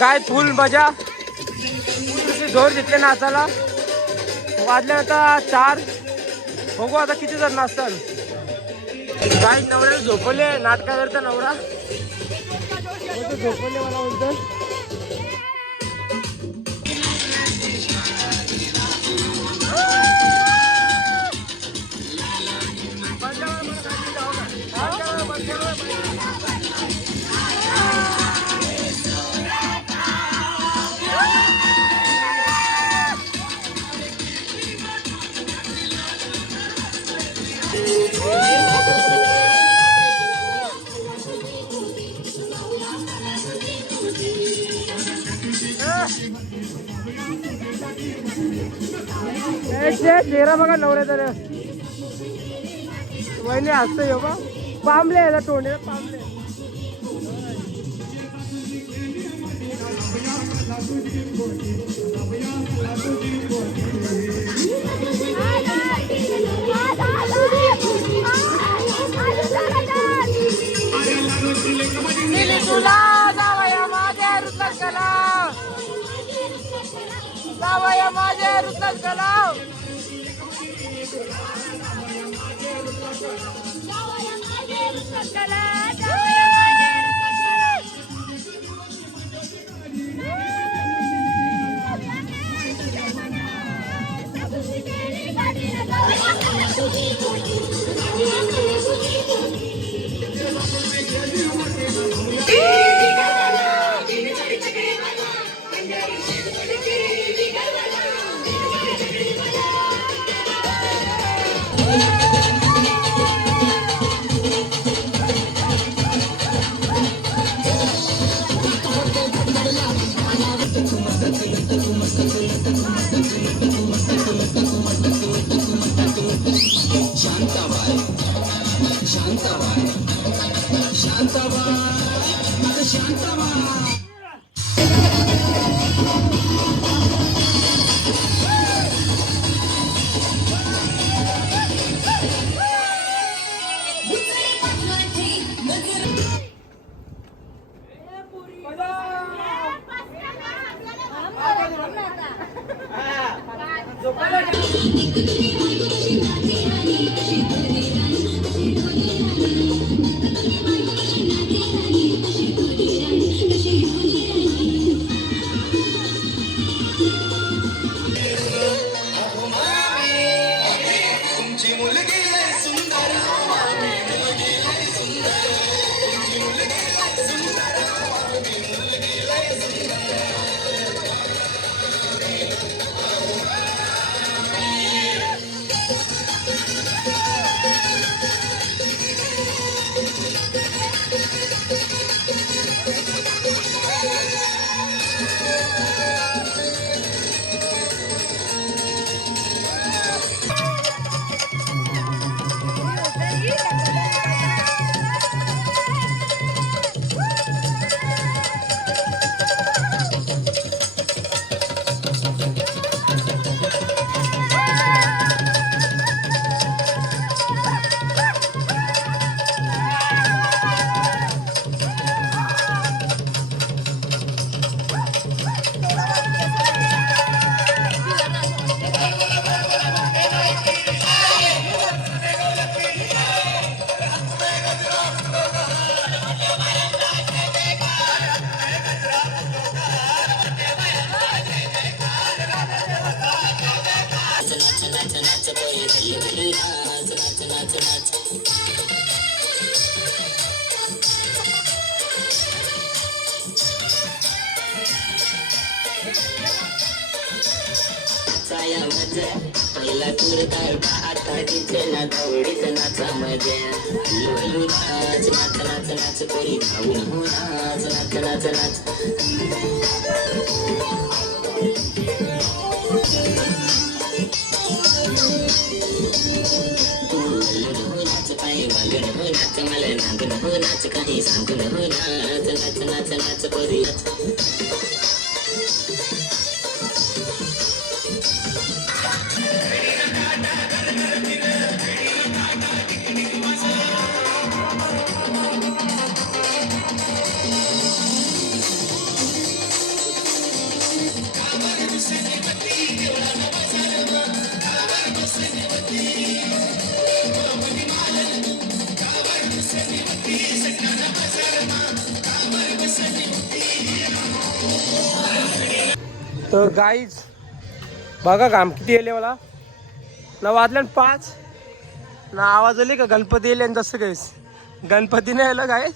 काय फुल मजा जोर घेतले नाचाला वाजल्या आता 4 बघू आता किती जण नाचतात काय नवऱ्याला झोपले नाटका करता नवरा झोपले मला बोलतो चेहरा बघा नवऱ्याचा वहिनी हसतोय हो बा पांबले याला तोंडे पांबले जावया माझ्या रुतल गलाव जावया माझ्या रुतल गलाव पहिला सूर तारका आता तिचे ना दौडीत नाचा मजा हलू नाच नाच नाच नाच कोणी खाऊ नको नाच नाच नाच नाच नाच पाय घालून हो नाच मला नागून हो नाच काही सांगून हो नाच नाच नाच नाच कोणी तर गाईज बघा काम किती येले मला ना वाजल्या 5 ना आवाज आली का गणपती येले तसं काहीच गणपती नाही आलं काय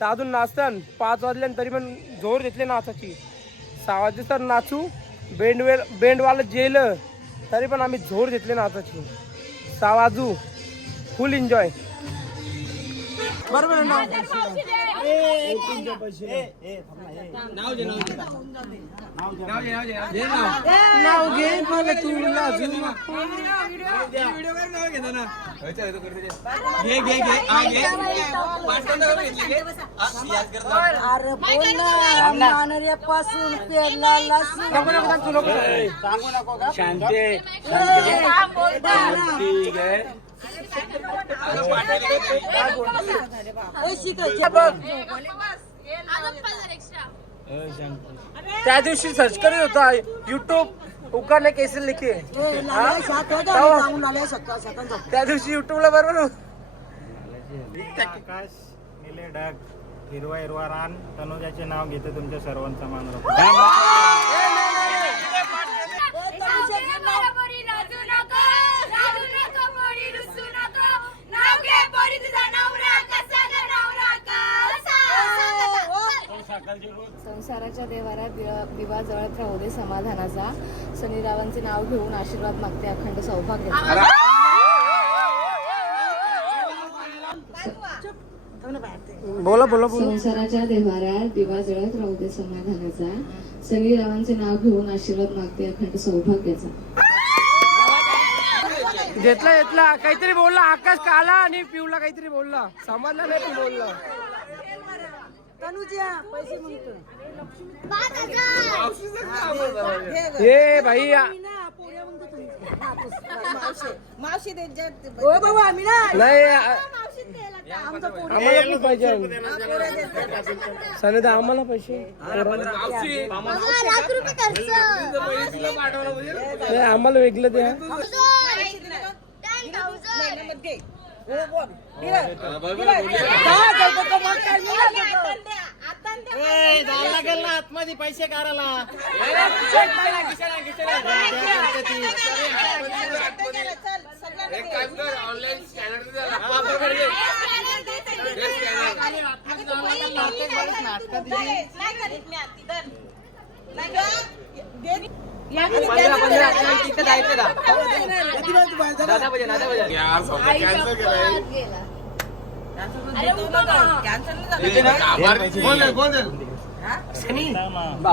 तर अजून नाचतान 5 वाजल्या तरी पण जोर घेतले नाचाची 6 वाजता नाचू बेंडवाला जेलं तरी पण आम्ही जोर घेतले नाचाची 6 वाजू फुल एन्जॉय बरोबर ना नाव घे मला तू पासून पेरला सांगू नको का शांती ठीक आहे त्या दिवशी सर्च करत होता युट्यूब उकाने कैसे लिखे त्या दिवशी युट्यूबला बरोबर आकाश निळे ढग हिरवा हिरवा रान तनुजाचे नाव घेते तुमच्या सर्वांचा मान संसाराच्या देवाऱ्यात दिवा जळत राहू दे समाधानाचा शनिरावांचे नाव घेऊन आशीर्वाद मागते अखंड सौभाग्य बोला बोला संसाराच्या देवाऱ्यात दिवा जळत राहू दे समाधानाचा शनिरावांचे नाव घेऊन आशीर्वाद मागते अखंड सौभाग्याचा घेतला काहीतरी बोलला आकाश काला आणि पिवला काहीतरी बोलला समजला नाही पण बोलला तनुजा पैसे म्हणतो हे भाई मावशी ओ बाबा आम्ही ना नाही आमचा पोरी आम्हाला पण पाहिजे सनदा आम्हाला पैसे नाही आम्हाला वेगळं द्या लागेल ना आतमध्ये पैसे काढायला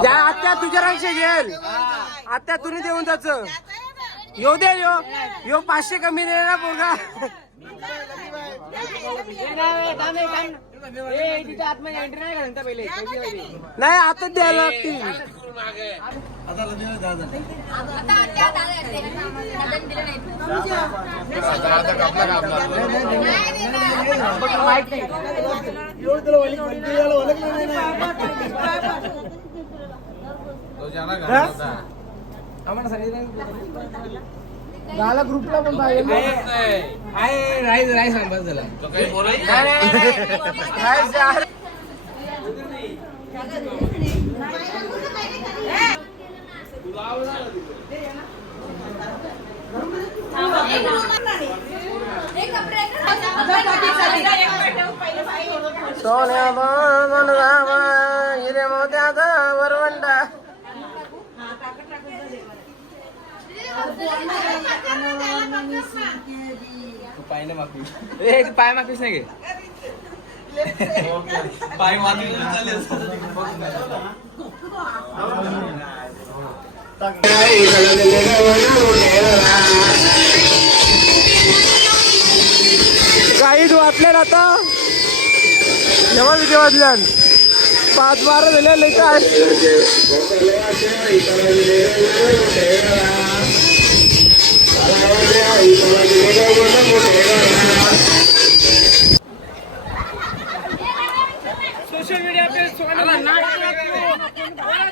आत्या तुझ्या रांगशे घेल आत्या तुम्ही देऊन जाच यो दे यो 500 कमी दे ना पोरगा नाही आता द्यायला लागतील गाला ग्रुपला पण सोन्या हिरे मोत्याचा वरवंडा पाय माफीस नाही घे पाय काही तू वाटल्या आता जेव्हा किती वाजल्या 5-12 झाले नाही काय सोशल मीडिया पे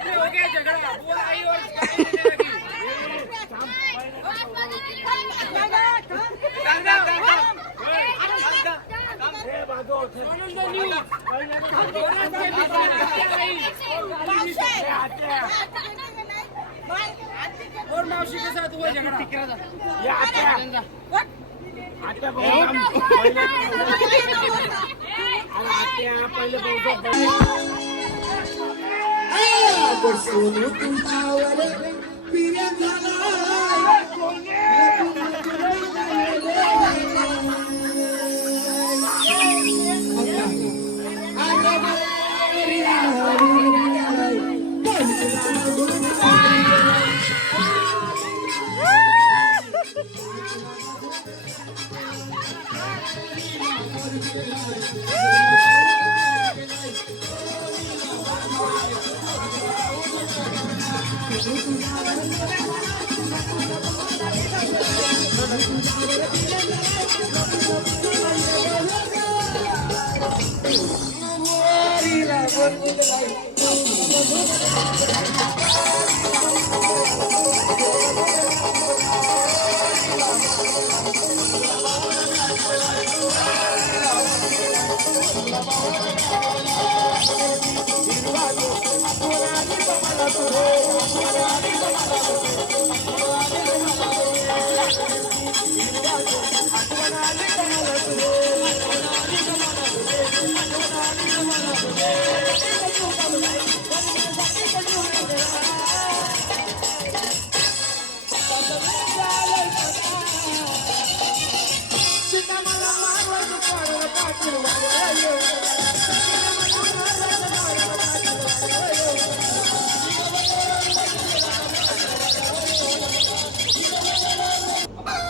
हो गया झगड़ा वो आई और और मावशी के साथ हुआ झगड़ा ये आत्या पहले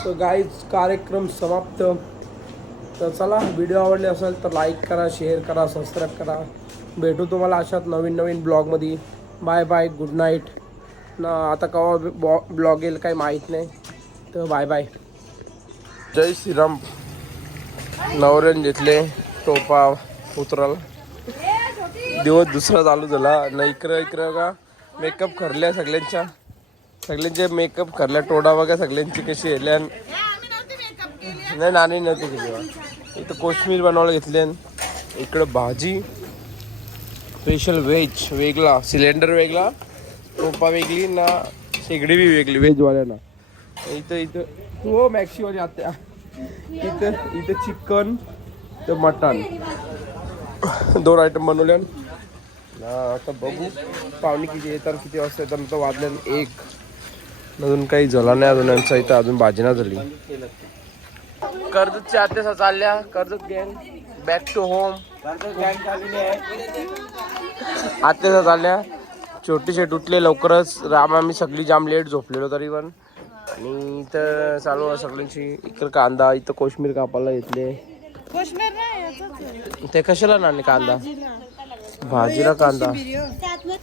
तो गाईज कार्यक्रम समाप्त. तर चला, व्हिडिओ आवडले असेल तर लाईक करा, शेअर करा, सबस्क्राईब करा. भेटू तुम्हाला अशात नवीन नवीन ब्लॉगमध्ये. Bye bye, good night. ना आता केव्हा ब्लॉग येईल काही माहीत नाही, तर बाय बाय. जय श्रीराम. नवऱ्याने घेतले टोपा उतराला. दिवस दुसरा चालू झाला ना. इकडं का मेकअप करल्या सगळ्यांचे मेकअप करल्या. टोडा बघा सगळ्यांची कशी येल्या. नाही, नाणी नव्हती केली. इथं कोशिंबीर बनवायला घेतले. इकडं भाजी स्पेशल व्हेज वेगळा, सिलेंडर वेगळा, टोपा वेगळी ना, शेगडी बी वेगळी व्हेजवाल्यांना. इथं हो मॅक्सीवाली आत्या. इथं चिकन तर मटन 2 आयटम बनवले. आता बघू पाहुणे किती येतात, किती वाजता येतात. तर वाजले 1. अजून काही झाला नाही अजून यांचा. इथं अजून भाजी नाही झाली. कर्जतच्या आत्यासा चालल्या. कर्जत गँग बॅक टू होम. आत्यासा चालल्या. छोटे उठले लवकरच. आम्ही सगळी जाम लेट झोपलेलो तरी पण. आणि इथं चालू आहे सगळ्यांची. इकडं कांदा, इथं कोशिंबीर कापायला घेतले. ते कशाला नाणे कांदा? भाजीला कांदा.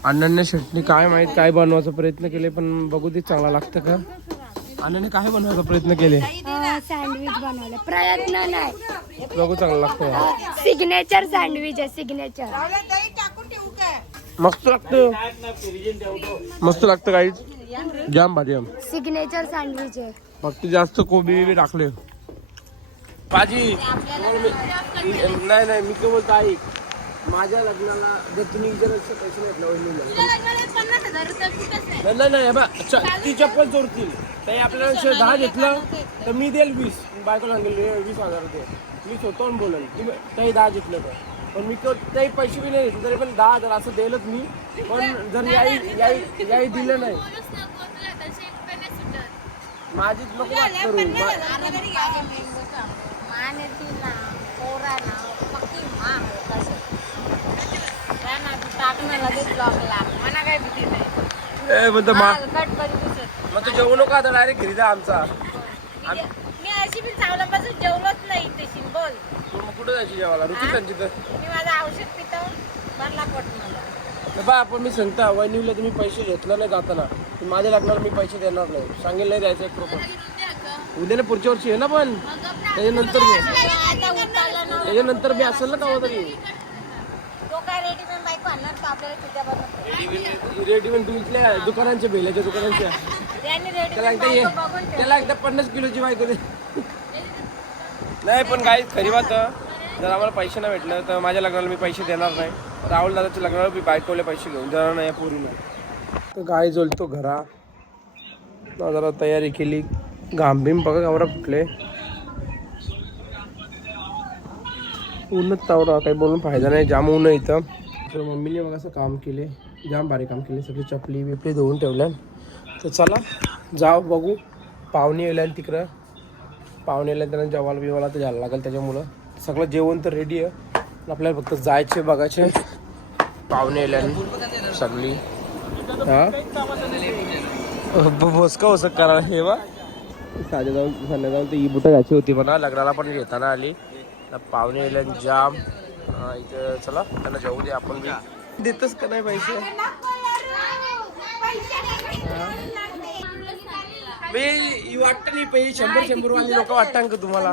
अण्णांनी चटणी काय माहित काय बनवायचा प्रयत्न केले, पण बघू ते चांगला लागतं का. अण्णांनी काय बनवायचा प्रयत्न केले? सँडविच बनवलं. प्रयत्न नाही, बघू चांगलं लागतं. सिग्नेचर सँडविच आहे. सिग्नेचर मस्त लागतं. मस्त लागतं काहीच. जाम भाजी. सिग्नेचर सँडविच आहे. फक्त जास्त कोबी बी टाकले. भाजी नाही मी काय बोलतो ऐक. माझ्या लग्नाला जर तुम्ही विचारायचे पैसे नाही बा ती चप्पल चोरतील. ते आपल्याला 10 घेतलं तर मी देईल 20. बायकोला सांगेल 20,000 रुपये. मी स्वतःहून बोलेल त्याही 10 घेतलं तर. पण मी त्याही पैसे बी नाही घेतले तरी पण 10,000 असं देईलच मी. पण जर याही दिलं नाही माझीच नको वाट करू. मग तू जेवू नको आता, डायरेक्ट घरी जा आमचा. मी अशी पण चावल्यापासून जेवलोच नाही तशी. बोल मग कुठं जायची जेवायला? ऋतू त्यांची तर मी माझं औषध पितो मला मला. बा आपण मी सांगता वहिनीला तुम्ही पैसे घेतलं नाही जाताना. माझ्या लग्नाला मी पैसे देणार नाही. सांगेल नाही द्यायचं 1 रुपया. उद्या ना पुढच्या वर्षी आहे ना. पण त्याच्यानंतर मी असेल ना का तरी रेडीमेड इथल्या दुकानांच्या भेल्याच्या दुकानांच्या. त्याला एकदा 50 किलोची बाईक होते. नाही पण काही खरी बात, जर आम्हाला पैसे नाही भेटलं तर माझ्या लग्नाला मी पैसे देणार नाही. राहुल दादाच्या लग्नाला मी बायकोले पैसे घेऊन जाणार नाही पोरीला. तर गाय जोलतो घरा. जरा तयारी केली. घामबीम बघा गावरा कुठले. ऊनच तावरा, काही बोलून फायदा नाही. जाम ऊन आहे इथं. तर मम्मीने बघा असं काम केले. जाम भारी काम केले. सगळी चपली बिपली धुवून ठेवल्या. तर चला जाऊ बघू. पाहुणे येल्या तिकडं. पाहुणे येल्या त्यांना जेवायला बिवायला तर जायला लागेल. त्याच्यामुळं सगळं जेवण तर रेडी आहे. आपल्याला फक्त जायचे बघायचे. पाहुणे येल्या सगळी. हां बसका वसं करा हे बा. साध्या जाऊन ती बुटं घ्यायची होती म्हणा. लग्नाला पण घेताना आली. पाहुणे येल्या जाम. इथं चला त्यांना जाऊ दे. आपण बी देतच का नाही पैसे. मी वाटतं नाही पैसे 100 वाली लोक वाटतं का तुम्हाला.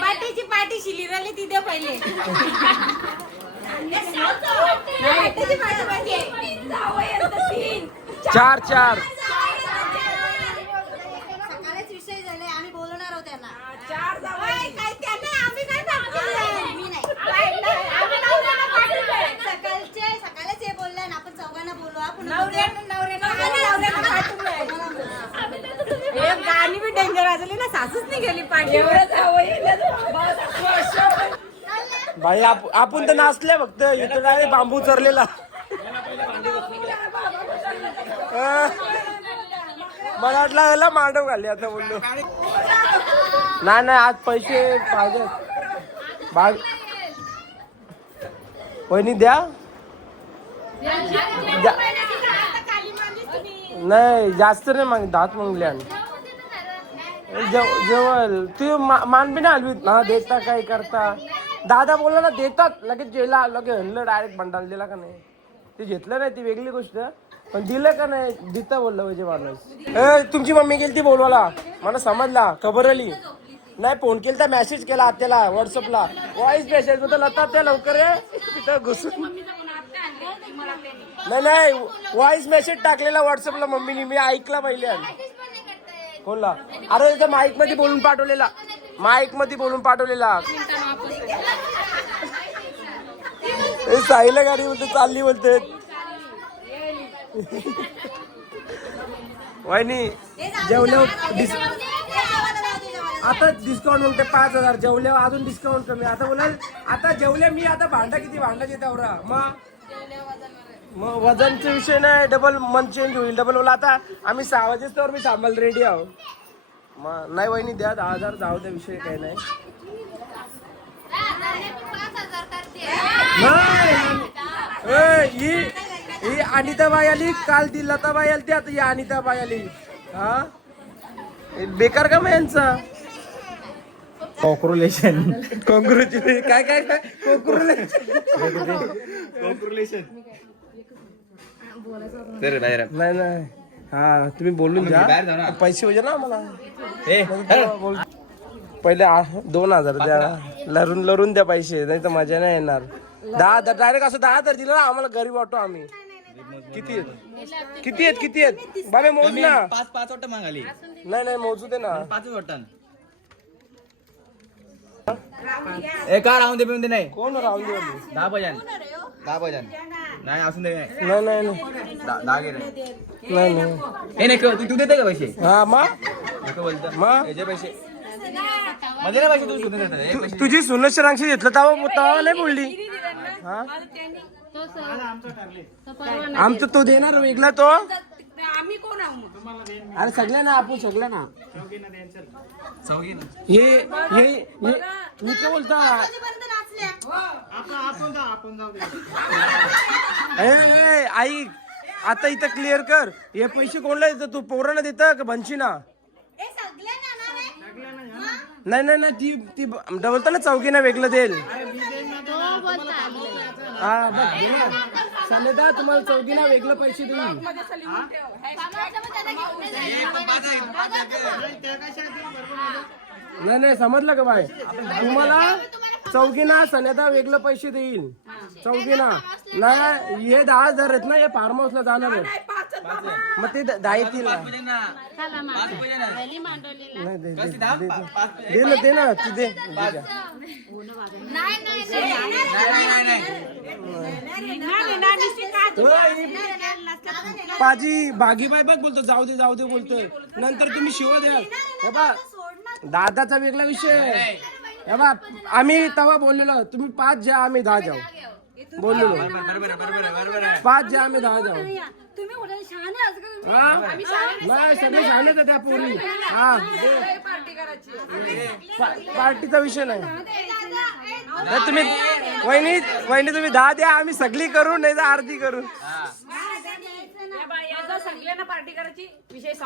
पाठीची पाठी शिलिराली ती दे पहिले. चार सकाळीच विषय झाले. आम्ही बोलणार आहोत त्यांना. सकाळीच हे बोलले ना. आपण चौघांना बोलू. आपण गाणी बी डेंजर वाजली ना. सासूच नाही गेली पाठी. भाई आपण तर नाचले फक्त इथं काय बांबू चरलेला. मला वाटलं मांडव घालले आता बोललो. नाही आज पैसे पाहिजे. वहिनी द्या. नाही जास्त नाही माग दात मागल्या. जेवल तू मान बी ना हलवीत ना देता काय करता. दादा बोलला ना देतात लगेच जेला लगे हल्लं डायरेक्ट बंडाल दिला का नाही ते घेतलं नाही ती वेगळी गोष्ट पण दिलं का नाही दिता बोललं म्हणजे माणूस. तुमची मम्मी गेली ती बोलवाला मला समजला खबर आली नाही फोन केला मेसेज केला आत्याला व्हॉट्सअपला व्हॉइस मेसेज बद्दल आता त्या लवकर तिथं घुसून नाही व्हॉइस मेसेज टाकलेला व्हॉट्सअपला मम्मीने मी ऐकला पहिल्या कोणला. अरे इथं माईक मध्ये बोलून पाठवलेला साईला गाडी बोलते चालली बोलते. वहिनी जेवल्यावर आता डिस्काउंट म्हणते 5,000 जेवल्यावर अजून डिस्काउंट कमी. आता बोलाल आता जेवले मी आता भांडा किती भांडाच येत्यावर मग वजनचा विषय नाही डबल मन चेंज होईल डबल बोला. आता आम्ही 6 वाजेस्तवर मी सांभाळ रेडी आहो. मग नाही वहिनी द्या 10,000 जाऊ द्या विषय काही नाही. ही अनिताबाई आली काल ती लताबाई आली ती आता ही अनिताबाई आली. हा बेकार का मग यांचा कॉन्ग्रॅच्युलेशन काय काय काय नाही नाही हा तुम्ही बोलून द्या पैसे पाहिजे ना आम्हाला. पहिले 2,000 द्या लरून द्या पैसे नाही तर मजा नाही येणार. 10,000 डायरेक्ट असं 10,000 दिलं ना आम्हाला गरीब वाटतो आम्ही. किती आहेत बाबे मोज ना 5 वाटत मागाली नाही मोजू दे ना 5 वाटत एका राहून दे पिऊन दे नाही कोण राहून दे 10 बजान नाही असून दे नाही 10 गेले नाही नाही तू देते का पैसे हा मग याचे पैसे मध्ये ना पैसे तू शोधून देतात तुझी सुनश रांगशी घेतलं तेव्हा नाही बोलली. हा आमचं तो देणार वेगळा तो अरे सगळ्यांना आपण सगळ्यांना हे मी काय बोलता आई आता इथं क्लिअर कर हे पैसे कोणला देतं तू पोरांना देतं का बनशी ना. नाही ती डबलता ना चौकीना वेगळं देईल. हा सनेदा तुम्हाला चौकीना वेगळं पैसे देईल. नाही समजलं का बाय तुम्हाला चौकीना सनेदा वेगळं पैसे देईल. चौकीना नाही हे 10,000 आहेत ना हे फार्म हाऊसला जाणार आहे मग ते 10 येतील दे ना तू दे पाजी बागीबाई बघ बोलतो जाऊ दे बोलतोय नंतर तुम्ही शिव द्याल. हे बा दादाचा वेगळा विषय हे बा आम्ही तेव्हा बोललेलो तुम्ही 5 द्या आम्ही 10 जाऊ बोललेलो 5 द्या आम्ही 10 जाऊ. नाही सगळे शहाणेच त्या पोरी. हा पार्टीचा विषय नाही तुम्ही वहिनी तुम्ही 10 द्या आम्ही सगळी करू नाही तर अर्धी करू.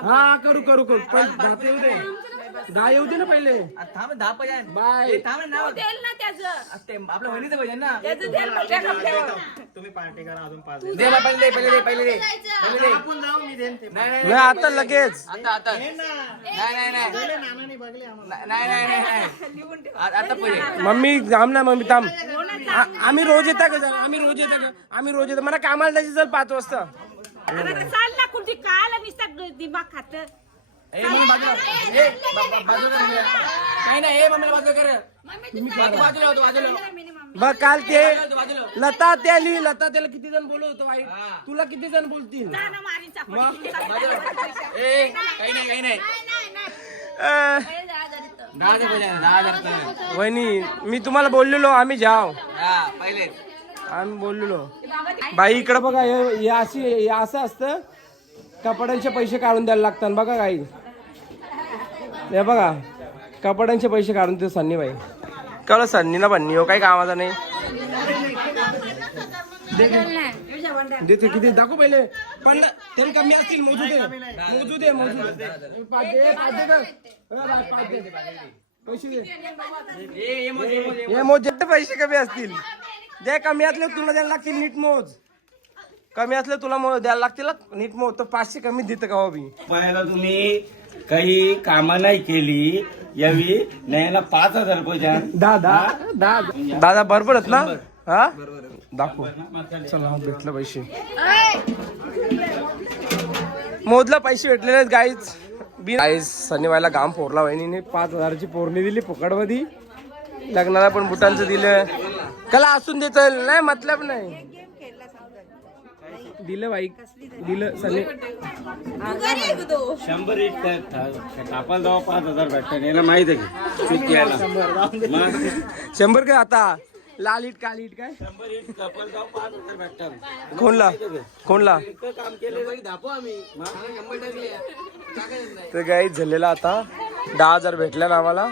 हा करू पण 10 येऊ दे ना पहिले. थांब 10 पैसे बाय थांब ना आपल्या वहिनीचं पाहिजे ना तुम्ही पार्टी करा अजून 5 दे पहिले दे आपण जाऊ मी देईन ते. नाही आता लगेच आता नाही नानाने बघले आम्हाला. नाही आता पहिले मम्मी थांब ना मम्मी थांब. आम्ही रोज येता का आम्ही रोज येतो मला कामाला जायचं चल 5 वाजता. चालला कुठे काय नुसतं दिमाग खात बघ काल ते लता त्याला किती जण बोलत होतो वाईट तुला किती जण बोलतील. काही नाही 10,000 वहिनी मी तुम्हाला बोललेलो आम्ही जाव पहिले आम्ही बोललेलो. बाई इकडे बघा हे असं असतं, कपड्यांचे पैसे काढून द्यायला लागतात बघा काही. हे बघा कपड्यांचे पैसे काढून देतो सन्नी बाई. कळ सन्नी ना बन्नी हो काही कामाचा नाही. देते किती दाखव पहिले. पण तरी कमी असतील. मोजू दे मोजू दे मोजू दे. पैसे दे. हे मोज पैसे कमी असतील. जे कमी असले तुला द्यायला लागतील नीट मोज. कमी असले तुला द्यायला लागतील नीट मोज. तर 500 कमी देतं का बी. पहिला तुम्ही काही कामं नाही केली यावी न्यायला 5,000 रुपये द्या. दादा बरोबर आहेत ना. हा दाखव. चला भेटलं पैसे. मोजला पैसे भेटलेले आहेत गाईज. गाईज शनिवारला घाम फोरला वहिनीने 5,000ची पोरणी दिली फुकटमध्ये. लग्नाला पण बुटांचं दिलं. कला असून देत नाही मतलब नाही. दिलं बाईक दिलं सनी. 100 इट कापाल जाऊ 5,000 भेटतात याला माहित आहे की चूक यायला 100 काय आता लाल इट काली इट काय 100 इट कापाल जाऊ 5,000 भेटतात. कोणला कोणला काम केले तर गाईच झालेला आता 10,000 भेटल्या ना आम्हाला.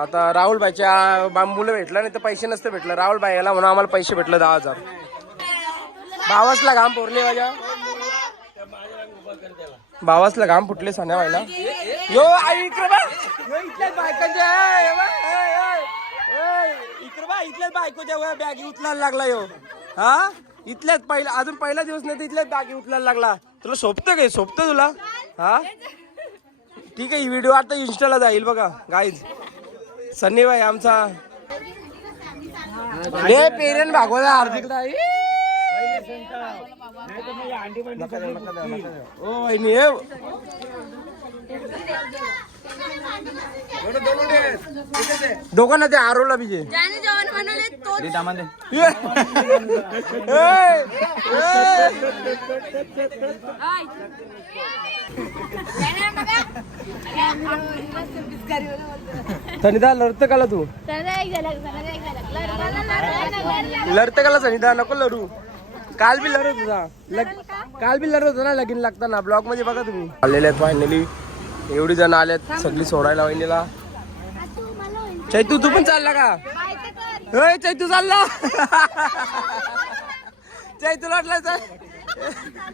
आता राहुल बाईच्या बांबूला भेटला नाही तर पैसे नसते भेटलं. राहुल बाई याला म्हणून आम्हाला पैसे भेटले 10,000. बावासला घाम फोरले माझ्या. बावासला घाम फुटले सान्या व्हायला. यो आई इकडे बा. इथल्याच बायकांच्या इकडे बा. इथल्याच बायकोच्या बॅगी उचलायला लागला यो. हा इथल्याच पहिला अजून पहिला दिवस नाही तर इथल्याच बॅगी उचलायला लागला. तुला सोपतं काय सोपतं तुला. हा ठीक आहे. ही व्हिडिओ आता इंस्टाला जाईल बघा गाईज. सन्नी बाई आमचा पेरेन भागवला हार्दिक दोघांना ते आरोला बीजे सनिधा लढत काला तू लढत काला सनिधा नको लढू. काल बी लढत होता. काल बी लढत होता ना लगीन लागताना. ब्लॉग मध्ये बघा तुम्ही. आलेले आहेत फायनली. एवढी जण आलेत सगळी सोडायला वहिनीला. चैतू तू पण चालला का. चैतू चालला. चैतू लढला.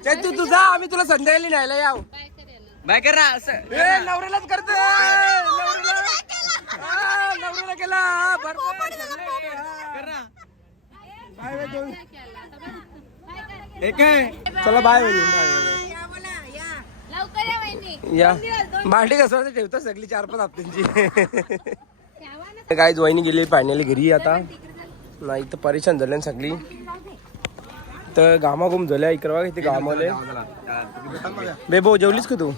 चैतू तुझा आम्ही तुला संध्याकाळी न्यायला याव. बाय कर ना नवऱ्यालाच करतो. नवऱ्याला केला. चला बाय लवकर या वहिनी. या. भांडी घासवायचं ठेवतो सगळी 4-5 हप्त्यांची. काय वहिनी गेली फायनली घरी आता. नाही तर परेशान झाले सगळी. तर घामाघूम झाल्या इकडे बघा किती घामवले. बेबो जेवलीस का तू.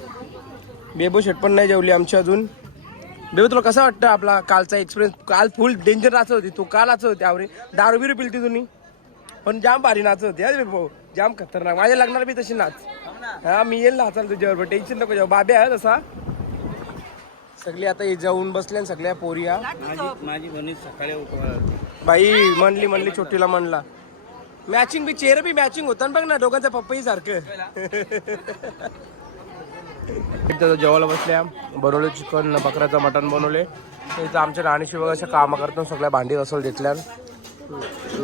बेबो शेट पण नाही जेवली आमची अजून. बेबो तुला कसं वाटतं आपला कालचा एक्सपिरियन्स. काल फुल डेंजर नाचत होती तू. काल नाचत होती आवरे. दारू बिरू पिलती तुम्ही पण जाम भारी नाचत होती. अरे बेबो जाम खतरनाक. माझ्या लग्नाला बी तशी नाच. हा मी येईल नाचाल तुझ्यावर. टेन्शन नको जेव्हा. बाबे आहे तसा. सगळी आता जाऊन बसल्या सगळ्या पोरिया. माझी बहीण सकाळी बाई म्हणली छोटीला म्हणला मॅचिंग बी चेहरा बी मॅचिंग होता बघ ना दोघांचं पप्पाही सारखं. जेवायला बसल्या. बनवले चिकन बकऱ्याचं मटण बनवले. इथं आमच्या राणीशी बघा अशा कामं करतो. सगळ्या भांडी घासून घेतल्या.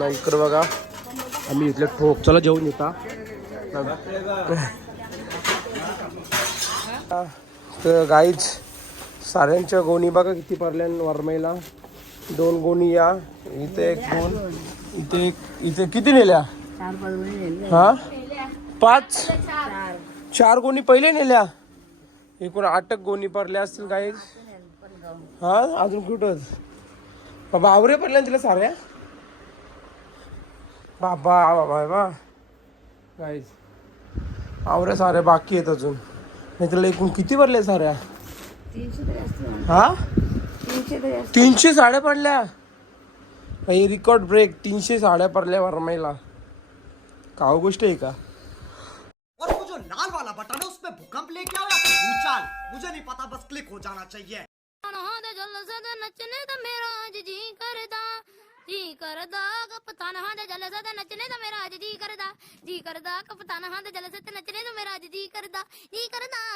इकडं बघा आम्ही इथले ठोक. चला जेवून येता. तर गाईच साऱ्यांच्या गोणी बघा किती पडल्या वरमेला. 2 गोणी या इथे 1 2 इथे 1 इथे किती नेल्या. हा 5 4 गोणी पहिले नेल्या. एकूण 8 गोणी पडल्या असतील गाईज. हा अजून कुठंच बाबा आवरे पडल्या तिला साऱ्या. बाबा बाबा गाईज आवरे साऱ्या बाकी आहेत अजून. नाही तिला एकूण किती भरल्या साऱ्या. हा 300 साड्या पडल्या. हे रिकॉर्ड ब्रेक. 300 साड्या पडल्या वरमाईला. काव गोष्ट आहे का. और वो जो लाल वाला बटन है उसपे भूकंप लेके आओ या फिर भूचाल मुझे नहीं पता बस क्लिक हो जाना चाहिए. ਜਲਸੇ ਤੇ ਨੱਚਣੇ ਤਾਂ ਮੇਰਾ ਅੱਜ ਜੀ ਕਰਦਾ ਕਪਤਾਨ ਹਾਂ ਦੇ ਜਲਸੇ ਤੇ ਨੱਚਣੇ ਤਾਂ ਮੇਰਾ ਅੱਜ ਜੀ ਕਰਦਾ ਕਪਤਾਨ ਹਾਂ ਦੇ ਜਲਸੇ ਤੇ ਨੱਚਣੇ ਤਾਂ ਮੇਰਾ ਅੱਜ ਜੀ ਕਰਦਾ